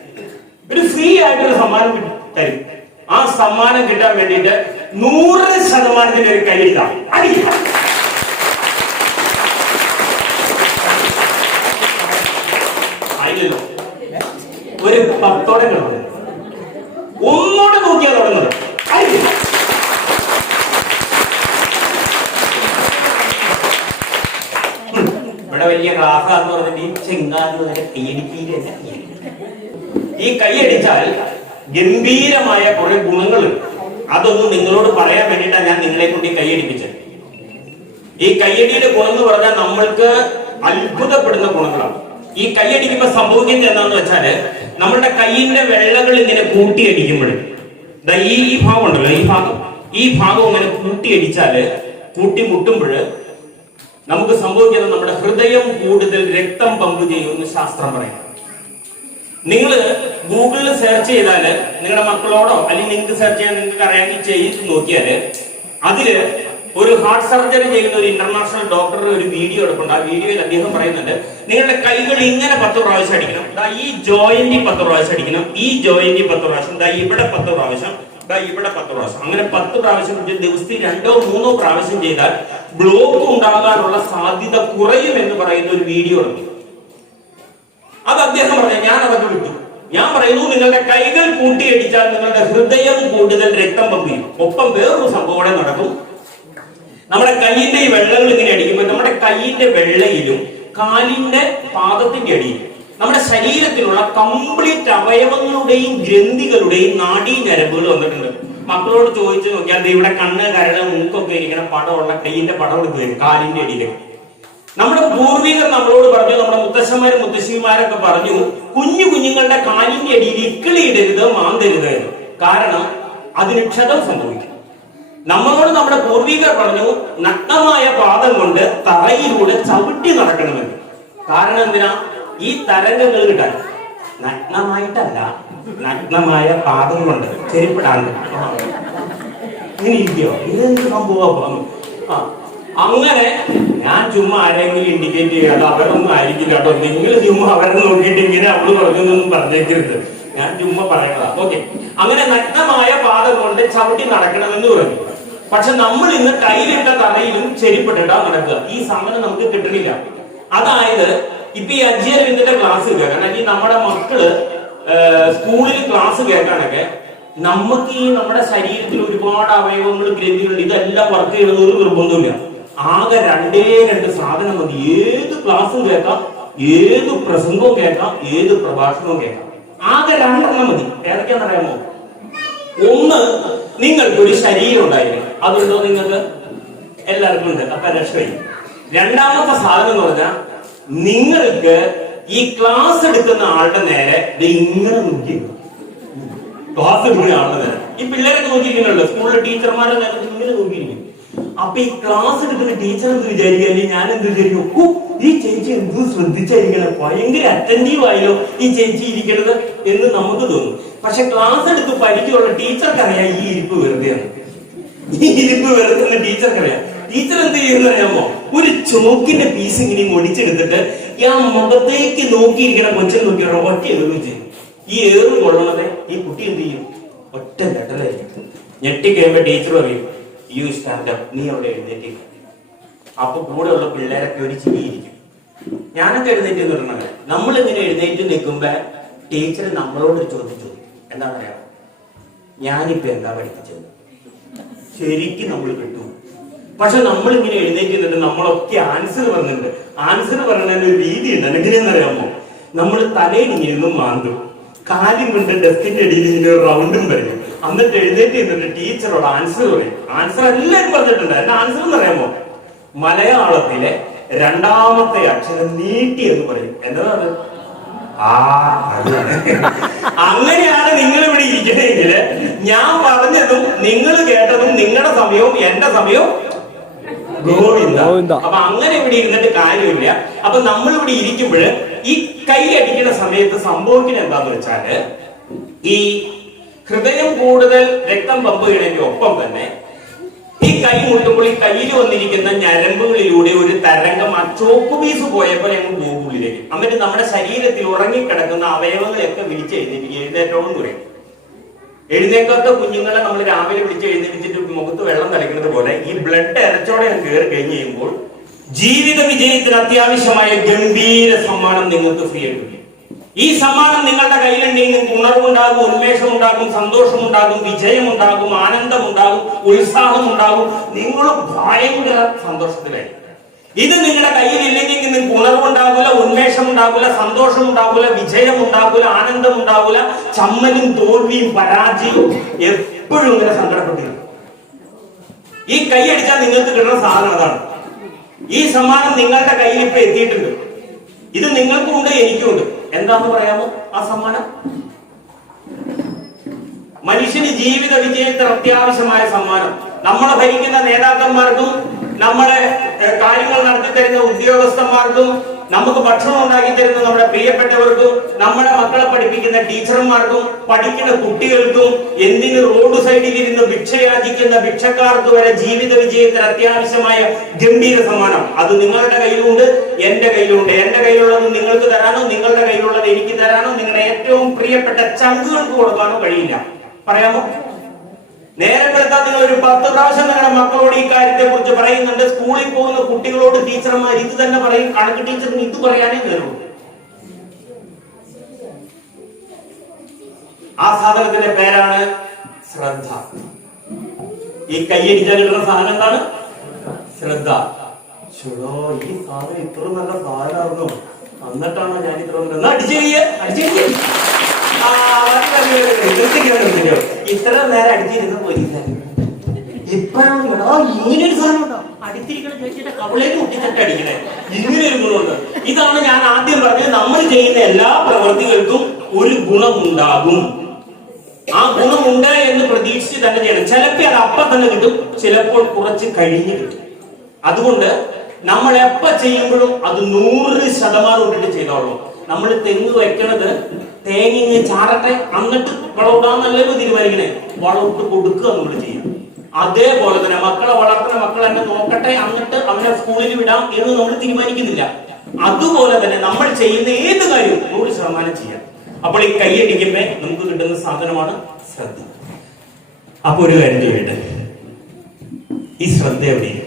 ഒരു ഫ്രീ ആയിട്ടൊരു സമ്മാനം തരും. ആ സമ്മാനം കിട്ടാൻ വേണ്ടിയിട്ട് 100% ഒരു കയ്യടി താ. ആയില്ലല്ലോ, ഒരു 10ഓടെ കിടന്നു. ഒന്നോടെ നോക്കിയാൽ തുടങ്ങുന്നത്. ഇവിടെ വലിയ ക്ലാസ്സാന്ന് പറഞ്ഞിട്ട് ഈ ചെങ്ങാന്ന് കൈയടിപ്പില്ല. ഈ കൈയടിച്ചാൽ ഗംഭീരമായ കുറെ ഗുണങ്ങളുണ്ട്. അതൊന്നും നിങ്ങളോട് പറയാൻ വേണ്ടിയിട്ടാണ് ഞാൻ നിങ്ങളെ കൊണ്ട് ഈ കൈയടിപ്പിച്ചത്. ഈ കൈയടിയുടെ ഗുണം എന്ന് പറഞ്ഞാൽ നമ്മൾക്ക് അത്ഭുതപ്പെടുന്ന ഗുണങ്ങളാണ്. ഈ കൈയടിക്കുമ്പോൾ സംഭവിക്കുന്നത് എന്താണെന്ന് വെച്ചാല്, നമ്മളുടെ കൈയിന്റെ വെള്ളകൾ ഇങ്ങനെ കൂട്ടിയടിക്കുമ്പോഴും ഈ ഭാഗം ഉണ്ടല്ലോ, ഈ ഭാഗം ഇങ്ങനെ കൂട്ടിയടിച്ചാല്, കൂട്ടിമുട്ടുമ്പോൾ നമുക്ക് സംഭവിക്കുന്നത് നമ്മുടെ ഹൃദയം കൂടുതൽ രക്തം പമ്പ് ചെയ്യുമെന്ന് ശാസ്ത്രം പറയുന്നു. നിങ്ങൾ ഗൂഗിളിൽ സെർച്ച് ചെയ്താല്, നിങ്ങളുടെ മക്കളോടോ അല്ലെങ്കിൽ നിങ്ങൾക്ക് സെർച്ച് ചെയ്യാൻ നിങ്ങൾക്ക് അറിയാമെങ്കിൽ ചെയ്ത് നോക്കിയാല് അതില് ഒരു ഹാർട്ട് സർജറി ചെയ്യുന്ന ഒരു ഇന്റർനാഷണൽ ഡോക്ടറുടെ ഒരു വീഡിയോ എടുക്കുന്നുണ്ട്. ആ വീഡിയോയിൽ അദ്ദേഹം പറയുന്നുണ്ട്, നിങ്ങളുടെ കൈകൾ ഇങ്ങനെ 10 പ്രാവശ്യം അടിക്കണം, ഈ ജോയിന്റ് 10 പ്രാവശ്യം അടിക്കണം, ഈ ജോയിന്റ് 10 പ്രാവശ്യം, ഇവിടെ 10 പ്രാവശ്യം, ഇവിടെ 10 പ്രാവശ്യം, അങ്ങനെ 10 പ്രാവശ്യം ദിവസത്തിൽ 2 or 3 പ്രാവശ്യം ചെയ്താൽ ബ്ലോക്ക് ഉണ്ടാകാനുള്ള സാധ്യത കുറയും എന്ന് പറയുന്ന ഒരു വീഡിയോ ഉണ്ട്. അത് അദ്ദേഹം പറഞ്ഞു, ഞാൻ അതൊക്കെ വിട്ടു. ഞാൻ പറയുന്നു, നിങ്ങളുടെ കൈകൾ കൂട്ടിയടിച്ചാൽ നിങ്ങളുടെ ഹൃദയം കൂടുതൽ രക്തം പമ്പ് ചെയ്യും. ഒപ്പം വേറൊരു സംഭവം നടക്കും. നമ്മുടെ കൈയിന്റെ ഈ വെള്ളകൾ ഇങ്ങനെ അടിക്കുമ്പോൾ നമ്മുടെ കൈയിന്റെ വെള്ളയിലും കാലിന്റെ പാദത്തിന്റെ അടിയിലും നമ്മുടെ ശരീരത്തിലുള്ള കംപ്ലീറ്റ് അവയവങ്ങളുടെയും ഗ്രന്ഥികളുടെയും നാഡീ ഞരമ്പുകൾ വന്നിട്ടുണ്ട്. മക്കളോട് ചോദിച്ചു നോക്കിയാൽ ഇവിടെ കണ്ണ്, കരട്, മൂക്കൊക്കെ ഇരിക്കുന്ന പടമുള്ള കൈയിന്റെ പടം എടുക്കുകയും കാലിന്റെ അടിയിലേക്ക്. നമ്മുടെ പൂർവികർ നമ്മളോട് പറഞ്ഞു, നമ്മുടെ മുത്തശ്ശന്മാരും മുത്തശ്ശിമാരൊക്കെ പറഞ്ഞു, കുഞ്ഞുങ്ങളുടെ കാലിന്റെ അടിയിൽ ഇക്കിളിയിടരുത്, മാന്തരുത് എന്ന്. കാരണം അതിന് ക്ഷതം സംഭവിക്കും. നമ്മളോട് നമ്മുടെ പൂർവികർ പറഞ്ഞു, നഗ്നമായ പാദം കൊണ്ട് തറയിലൂടെ ചവിട്ടി നടക്കണമെന്ന്. കാരണം എന്തിനാ? ഈ തരംഗങ്ങൾ കിട്ടാൻ. നഗ്നമായിട്ടല്ല, നഗ്നമായ പാദം കൊണ്ട് ചെരുപ്പിടാണ്ട് ഇങ്ങനെ ഇരിക്കോ? ഇതെന്ത് സംഭവം? അങ്ങനെ ഞാൻ ചുമ്മാ ആരെങ്കിലും ഇൻഡിക്കേറ്റ് ചെയ്യാതെ അവരൊന്നും ആയിരിക്കില്ല കേട്ടോ. നിങ്ങൾ ചുമ്മാ അവരെ നോക്കിയിട്ട് ഇങ്ങനെ അവള് പറഞ്ഞൊന്നും പറഞ്ഞേക്കരുത്. ഞാൻ ചുമ്മാ പറയണതാ. ഓക്കെ. അങ്ങനെ നഗ്നമായ പാത കൊണ്ട് ചവിട്ടി നടക്കണമെന്ന് പറഞ്ഞു. പക്ഷെ നമ്മൾ ഇന്ന് കയ്യിലിട്ട തറയിലും ചെരിപ്പിട്ടിട്ടാ നടക്കുക. ഈ സമയം നമുക്ക് കിട്ടണില്ല. അതായത് ഇപ്പൊ ഈ അജയരവിന്ദന്റെ ക്ലാസ് കേൾക്കാൻ, അല്ലെങ്കിൽ നമ്മുടെ മക്കള് സ്കൂളിൽ ക്ലാസ് കേൾക്കാനൊക്കെ നമുക്ക് ഈ നമ്മുടെ ശരീരത്തിൽ ഒരുപാട് അവയവങ്ങൾ, ഗ്രന്ഥികളുണ്ട്. ഇതെല്ലാം വർക്ക് ചെയ്യണമെന്ന് ഒരു നിർബന്ധമില്ല. ആകെ 2 സാധനം മതി. ഏത് ക്ലാസ്സും കേൾക്കാം, ഏത് പ്രസംഗവും കേൾക്കാം, ഏത് പ്രഭാഷണവും കേൾക്കാം. ആകെ 2 മതി. ഏതൊക്കെയാണെന്നറിയാമോ? ഒന്ന്, നിങ്ങൾക്കൊരു ശരീരം ഉണ്ടായിരിക്കും. അതുണ്ടോ നിങ്ങൾക്ക്? എല്ലാവർക്കും ഉണ്ട്. അപ്പൊ രക്ഷയും. രണ്ടാമത്തെ സാധനം എന്ന് പറഞ്ഞാൽ നിങ്ങൾക്ക് ഈ ക്ലാസ് എടുക്കുന്ന ആളുടെ നേരെ ഇങ്ങനെ നോക്കി, ക്ലാസ് എടുക്കുന്ന ആളുടെ നേരെ ഈ പിള്ളേരൊക്കെ നോക്കിയിരിക്കുന്നുണ്ടല്ലോ, സ്കൂളിലെ ടീച്ചർമാരുടെ നേരെ ഇങ്ങനെ നോക്കിയിരിക്കും. അപ്പൊ ഈ ക്ലാസ് എടുക്കുന്ന ടീച്ചർ എന്ത് വിചാരിക്കാല്ലേ, ഞാൻ എന്ത് വിചാരിക്കും, ഈ ചേച്ചി എന്ത് ശ്രദ്ധിച്ചായിരിക്കണം, ഭയങ്കര അറ്റൻറ്റീവ് ആയല്ലോ ഈ ചേച്ചി ഇരിക്കണത് എന്ന് നമുക്ക് തോന്നും. പക്ഷെ ക്ലാസ് എടുത്ത് പരിചയമുള്ള ടീച്ചർക്കറിയാം ഈ ഇരിപ്പ് വെറുതെയാണ്. ഈ ഇരിപ്പ് വെറുതെ ടീച്ചർക്കറിയാം. ടീച്ചർ എന്ത് ചെയ്യുന്ന അറിയാമോ? ഒരു ചോക്കിന്റെ പീസ് ഇങ്ങനെ ഒടിച്ചെടുത്തിട്ട് ആ മുഖത്തേക്ക് നോക്കിയിരിക്കണ കൊച്ചിനെ നോക്കി ഒറ്റ എഴുതുകയും ചെയ്യും. ഈ ഏറ് കൊള്ളണത് ഈ കുട്ടി എന്ത് ചെയ്യും? ഒറ്റ ലെറ്ററായിരിക്കും. ഞെട്ടിക്കഴിയുമ്പോ ടീച്ചർ പറയും, യു സ്റ്റാൻഡപ്പ്, നീ അവിടെ എഴുന്നേറ്റില്ല. അപ്പൊ കൂടെ ഉള്ള പിള്ളേരൊക്കെ ഒരു ചിരിയിരിക്കും. ഞാനൊക്കെ എഴുന്നേറ്റ് നിന്നിട്ടുണ്ടെങ്കിൽ നമ്മളിങ്ങനെ എഴുന്നേറ്റ് നിൽക്കുമ്പോ ടീച്ചർ നമ്മളോട് ചോദിച്ചു, എന്താ പറയാ, ഞാനിപ്പോ എന്താ പഠിപ്പിച്ചത്? ശരിക്കും നമ്മൾ കിട്ടും. പക്ഷെ നമ്മളിങ്ങനെ എഴുന്നേറ്റ് നിന്നിട്ട് നമ്മളൊക്കെ ആൻസർ പറഞ്ഞിട്ടുണ്ട്. ആൻസർ പറയുന്നതിന്റെ ഒരു രീതിയുണ്ട്. എങ്ങനെയാണെന്നറിയാമോ? നമ്മൾ തലയിൽ ഇങ്ങനെ മാന്തും, കാര്യം കൊണ്ട് ഡെസ്കിന്റെ അടിയിൽ ഇങ്ങനെ റൗണ്ടും വരും. എന്നിട്ട് എഴുന്നേറ്റ് നിന്നിട്ട് ടീച്ചറോട് ആൻസർ പറയും. ആൻസർ എല്ലാവരും പറഞ്ഞിട്ടുണ്ട്. എന്റെ ആൻസർ എന്ന് അറിയാമോ? മലയാളത്തിലെ 2ാമത്തെ അക്ഷരം നീട്ടി എന്ന് പറയും. എന്താ അത്? അങ്ങനെയാണ് നിങ്ങൾ ഇവിടെ ഇരിക്കണമെങ്കിൽ ഞാൻ പറഞ്ഞതും നിങ്ങൾ കേട്ടതും നിങ്ങളുടെ സമയവും എന്റെ സമയവും ഗോവിന്ദ. അപ്പൊ അങ്ങനെ ഇവിടെ ഇരുന്നിട്ട് കാര്യമില്ല. അപ്പൊ നമ്മൾ ഇവിടെ ഇരിക്കുമ്പോൾ ഈ കൈ അടിക്കുന്ന സമയത്ത് സംഭവിക്കുന്നത് എന്താന്ന് വെച്ചാല്, ഈ ഹൃദയം കൂടുതൽ രക്തം പമ്പ് ചെയ്യുന്നതിന്റെ ഒപ്പം തന്നെ ഈ കൈ മുട്ടുമ്പോൾ ഈ കയ്യിൽ വന്നിരിക്കുന്ന ഞരമ്പുകളിലൂടെ ഒരു തരംഗം ആ ചോക്ക് പീസ് പോയപ്പോൾ ഞങ്ങൾ പോകുള്ളിലേക്ക്, എന്നിട്ട് നമ്മുടെ ശരീരത്തിൽ ഉറങ്ങിക്കിടക്കുന്ന അവയവങ്ങളെയൊക്കെ വിളിച്ച് എഴുന്നേറ്റോളം കുറയും. എഴുന്നേക്കാത്ത കുഞ്ഞുങ്ങളെ നമ്മൾ രാവിലെ വിളിച്ച് എഴുന്നേറ്റിട്ട് മുഖത്ത് വെള്ളം തളിക്കുന്നത് പോലെ ഈ ബ്ലഡ് ഇറച്ചോടെ കയറി കഴിഞ്ഞ് കഴിയുമ്പോൾ ജീവിത വിജയത്തിന് അത്യാവശ്യമായ ഗംഭീര സമ്മാനം നിങ്ങൾക്ക് ഫ്രീ ആയിട്ട്. ഈ സമ്മാനം നിങ്ങളുടെ കയ്യിലുണ്ടെങ്കിൽ നിങ്ങൾക്ക് ഉണർവുണ്ടാകും, ഉന്മേഷമുണ്ടാകും, സന്തോഷമുണ്ടാകും, വിജയമുണ്ടാകും, ആനന്ദമുണ്ടാകും, ഉത്സാഹമുണ്ടാകും. നിങ്ങൾ ഭയങ്കര സന്തോഷത്തിലായിരിക്കും. ഇത് നിങ്ങളുടെ കയ്യിലില്ലെങ്കിൽ നിങ്ങൾക്ക് ഉണർവുണ്ടാകൂല, ഉന്മേഷം ഉണ്ടാകൂല, സന്തോഷം ഉണ്ടാകൂല, വിജയം ഉണ്ടാകൂല, ആനന്ദം ഉണ്ടാകൂല. ചമ്മലും തോൽവിയും പരാജയവും എപ്പോഴും ഇങ്ങനെ സങ്കടപ്പെട്ടിരിക്കും. ഈ കൈ അടിച്ചാൽ നിങ്ങൾക്ക് കിട്ടുന്ന സാധനം അതാണ്. ഈ സമ്മാനം നിങ്ങളുടെ കയ്യിൽ ഇപ്പൊ എത്തിയിട്ടുണ്ട്. ഇത് നിങ്ങൾക്കും ഉണ്ട്, എനിക്കും ഉണ്ട്. എന്താന്ന് പറയാമോ ആ സമ്മാനം? മനുഷ്യന് ജീവിത വിജയത്തിന് അത്യാവശ്യമായ സമ്മാനം. നമ്മളെ ഭരിക്കുന്ന നേതാക്കന്മാർക്കും നമ്മളെ കാര്യങ്ങൾ നടത്തി തരുന്ന ഉദ്യോഗസ്ഥന്മാർക്കും നമുക്ക് ഭക്ഷണം ഉണ്ടാക്കി തരുന്ന നമ്മുടെ പ്രിയപ്പെട്ടവർക്കും നമ്മളെ മക്കളെ പഠിപ്പിക്കുന്ന ടീച്ചർമാർക്കും പഠിക്കുന്ന കുട്ടികൾക്കും എന്തിന് റോഡ് സൈഡിൽ ഇരുന്ന് ഭിക്ഷയാചിക്കുന്ന ഭിക്ഷക്കാർക്ക് വരെ ജീവിത വിജയത്തിന് അത്യാവശ്യമായ ഗംഭീര സമ്മാനം. അത് നിങ്ങളുടെ കയ്യിലുണ്ട്, എന്റെ കയ്യിലുണ്ട്. എന്റെ കയ്യിലുള്ളത് നിങ്ങൾക്ക് തരാനോ നിങ്ങളുടെ കയ്യിലുള്ളത് എനിക്ക് തരാനോ നിങ്ങളുടെ ഏറ്റവും പ്രിയപ്പെട്ട ചങ്കുകൾക്ക് കൊടുക്കാനോ കഴിയില്ല. പറയാമോ? നേരം എടുത്താൽ നിങ്ങൾ ഒരു 10 പ്രാവശ്യം നിങ്ങളുടെ മക്കളോട് ഈ കാര്യത്തെ കുറിച്ച് പറയുന്നുണ്ട്. സ്കൂളിൽ പോകുന്ന കുട്ടികളോട് ടീച്ചർമാർ ഇത് തന്നെ പറയും. കണക്ക് ടീച്ചറിന് ഇത് പറയാനേ തരുള്ളൂ. ആ സാധനത്തിന്റെ പേരാണ് ശ്രദ്ധ. ഈ കൈയടിച്ചാൽ കിട്ടുന്ന സാധനം എന്താണ്? ശ്രദ്ധ. ഈ സാധനം ഇത്ര നല്ല സാധനമായിരുന്നു, എന്നിട്ടാണോ ഞാൻ ഇത്ര ഇത്ര നേരം അടിച്ചിരുന്ന പോലീസുകാർ ഇപ്പോഴാണ് ഇങ്ങനൊരു സാധനം ഉണ്ടോ അടുത്തിരിക്കണ ചോദിച്ചിട്ട് കവളേക്ക് മുട്ടിച്ചിട്ട് അടിക്കണേ. ഇങ്ങനൊരു ഗുണമുണ്ട്. ഇതാണ് ഞാൻ ആദ്യം പറഞ്ഞത്. നമ്മൾ ചെയ്യുന്ന എല്ലാ പ്രവൃത്തികൾക്കും ഒരു ഗുണമുണ്ടാകും. ആ ഗുണമുണ്ട് എന്ന് പ്രതീക്ഷിച്ച് തന്നെ ചെയ്യണം. ചിലപ്പോൾ അത് അപ്പം തന്നെ കിട്ടും, ചിലപ്പോൾ കുറച്ച് കഴിഞ്ഞ് കിട്ടും. അതുകൊണ്ട് നമ്മൾ എപ്പ ചെയ്യുമ്പോഴും അത് 100% ഇട്ടിട്ട് ചെയ്തോളൂ. നമ്മൾ തെങ്ങ് വെക്കണത് തേങ്ങ ചാറട്ടെ എന്നിട്ട് വളമിടാന്നല്ലല്ലോ തീരുമാനിക്കണേ. വളമിട്ട് കൊടുക്കുക നമ്മൾ ചെയ്യാം. അതേപോലെ തന്നെ മക്കളെ വളർത്തുന്ന മക്കൾ എന്നെ നോക്കട്ടെ, എന്നിട്ട് അവനെ സ്കൂളിൽ വിടാം എന്ന് നമ്മൾ തീരുമാനിക്കുന്നില്ല. അതുപോലെ തന്നെ നമ്മൾ ചെയ്യുന്ന ഏത് കാര്യവും 100% ചെയ്യാം. അപ്പോൾ ഈ കൈയടിക്കുമ്പോ നമുക്ക് കിട്ടുന്ന സാധനമാണ് ശ്രദ്ധ. അപ്പൊ ഒരു കാര്യം ചെയ്യട്ടെ, ഈ ശ്രദ്ധ എവിടെയാണ്?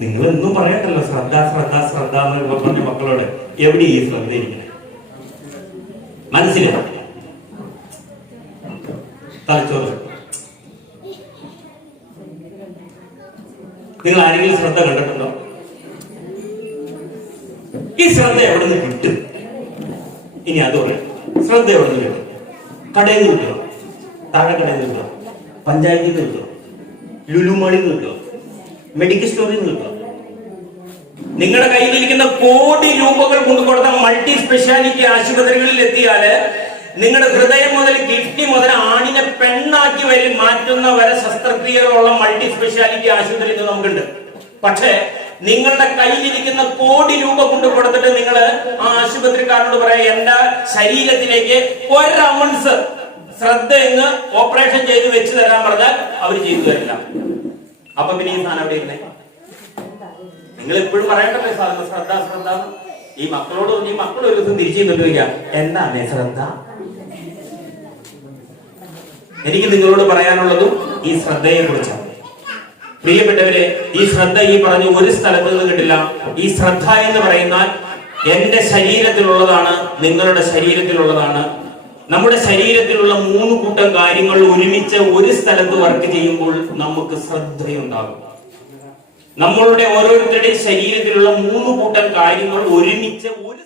നിങ്ങൾ എന്നും പറയട്ടല്ലോ ശ്രദ്ധ ശ്രദ്ധ ശ്രദ്ധ എന്ന് പറഞ്ഞ മക്കളോട്, എവിടെ ഈ ശ്രദ്ധ ഇരിക്കുന്നത്? മനസ്സിലാ? തലച്ചോറ്. നിങ്ങൾ ആരെങ്കിലും ശ്രദ്ധ കണ്ടിട്ടുണ്ടോ? ഈ ശ്രദ്ധ എവിടെ നിന്ന് കിട്ടും? ഇനി അത് പറയാം. ശ്രദ്ധ എവിടെ നിന്ന് കിട്ടും? കടയിൽ നിന്ന് കിട്ടുമോ? താഴെ കടയിൽ നിന്ന് കിട്ടുമോ? പഞ്ചായത്തിൽ നിന്ന് കിട്ടുമോ? ലുലുമാളിൽ നിന്ന് കിട്ടുമോ? മെഡിക്കൽ സ്റ്റോറിൽ നിന്ന് കിട്ടുമോ? നിങ്ങളുടെ കയ്യിലിരിക്കുന്ന കോടി രൂപകൾ കൊണ്ട് കൊടുത്ത മൾട്ടി സ്പെഷ്യാലിറ്റി ആശുപത്രികളിൽ എത്തിയാല് നിങ്ങളുടെ ഹൃദയം മുതൽ കിഡ്നി മുതൽ ആണിനെ പെണ്ണാക്കി വരെ മാറ്റുന്ന വരെ ശസ്ത്രക്രിയകളുള്ള മൾട്ടി സ്പെഷ്യാലിറ്റി ആശുപത്രി നമുക്കുണ്ട്. പക്ഷേ നിങ്ങളുടെ കയ്യിലിരിക്കുന്ന കോടി രൂപ കൊണ്ട് കൊടുത്തിട്ട് നിങ്ങൾ ആ ആശുപത്രിക്കാരോട് പറയാം, എന്റെ ശരീരത്തിലേക്ക് 1 ഔൺസ് ശ്രദ്ധ എന്ന് ഓപ്പറേഷൻ ചെയ്ത് വെച്ച് തരാൻ പറഞ്ഞാൽ അവർ ചെയ്തു തരില്ല. അപ്പൊ പിന്നെ ഈ സാധനം എവിടെ ഇരുന്നേ? നിങ്ങൾ എപ്പോഴും പറയണ്ടല്ലേ സാധനം ശ്രദ്ധ ശ്രദ്ധ. ഈ മക്കളോട് ഈ മക്കൾ ഒരു ദിവസം തിരിച്ചു ചോദിക്കുക, എന്താണ് ശ്രദ്ധ? എനിക്ക് നിങ്ങളോട് പറയാനുള്ളതും ഈ ശ്രദ്ധയെ കുറിച്ചാണ്. പ്രിയപ്പെട്ടവരെ, ഈ ശ്രദ്ധ ഈ പറഞ്ഞ ഒരു സ്ഥലത്ത് നിന്ന് കിട്ടില്ല. ഈ ശ്രദ്ധ എന്ന് പറയുന്നാൽ എന്റെ ശരീരത്തിലുള്ളതാണ്, നിങ്ങളുടെ ശരീരത്തിലുള്ളതാണ്. നമ്മുടെ ശരീരത്തിലുള്ള 3 കൂട്ടം കാര്യങ്ങൾ ഒരുമിച്ച് ഒരു സ്ഥലത്ത് വർക്ക് ചെയ്യുമ്പോൾ നമുക്ക് ശ്രദ്ധയുണ്ടാകും. നമ്മളുടെ ഓരോരുത്തരുടെയും ശരീരത്തിലുള്ള 3 കൂട്ടം കാര്യങ്ങൾ ഒരുമിച്ച് ഒരു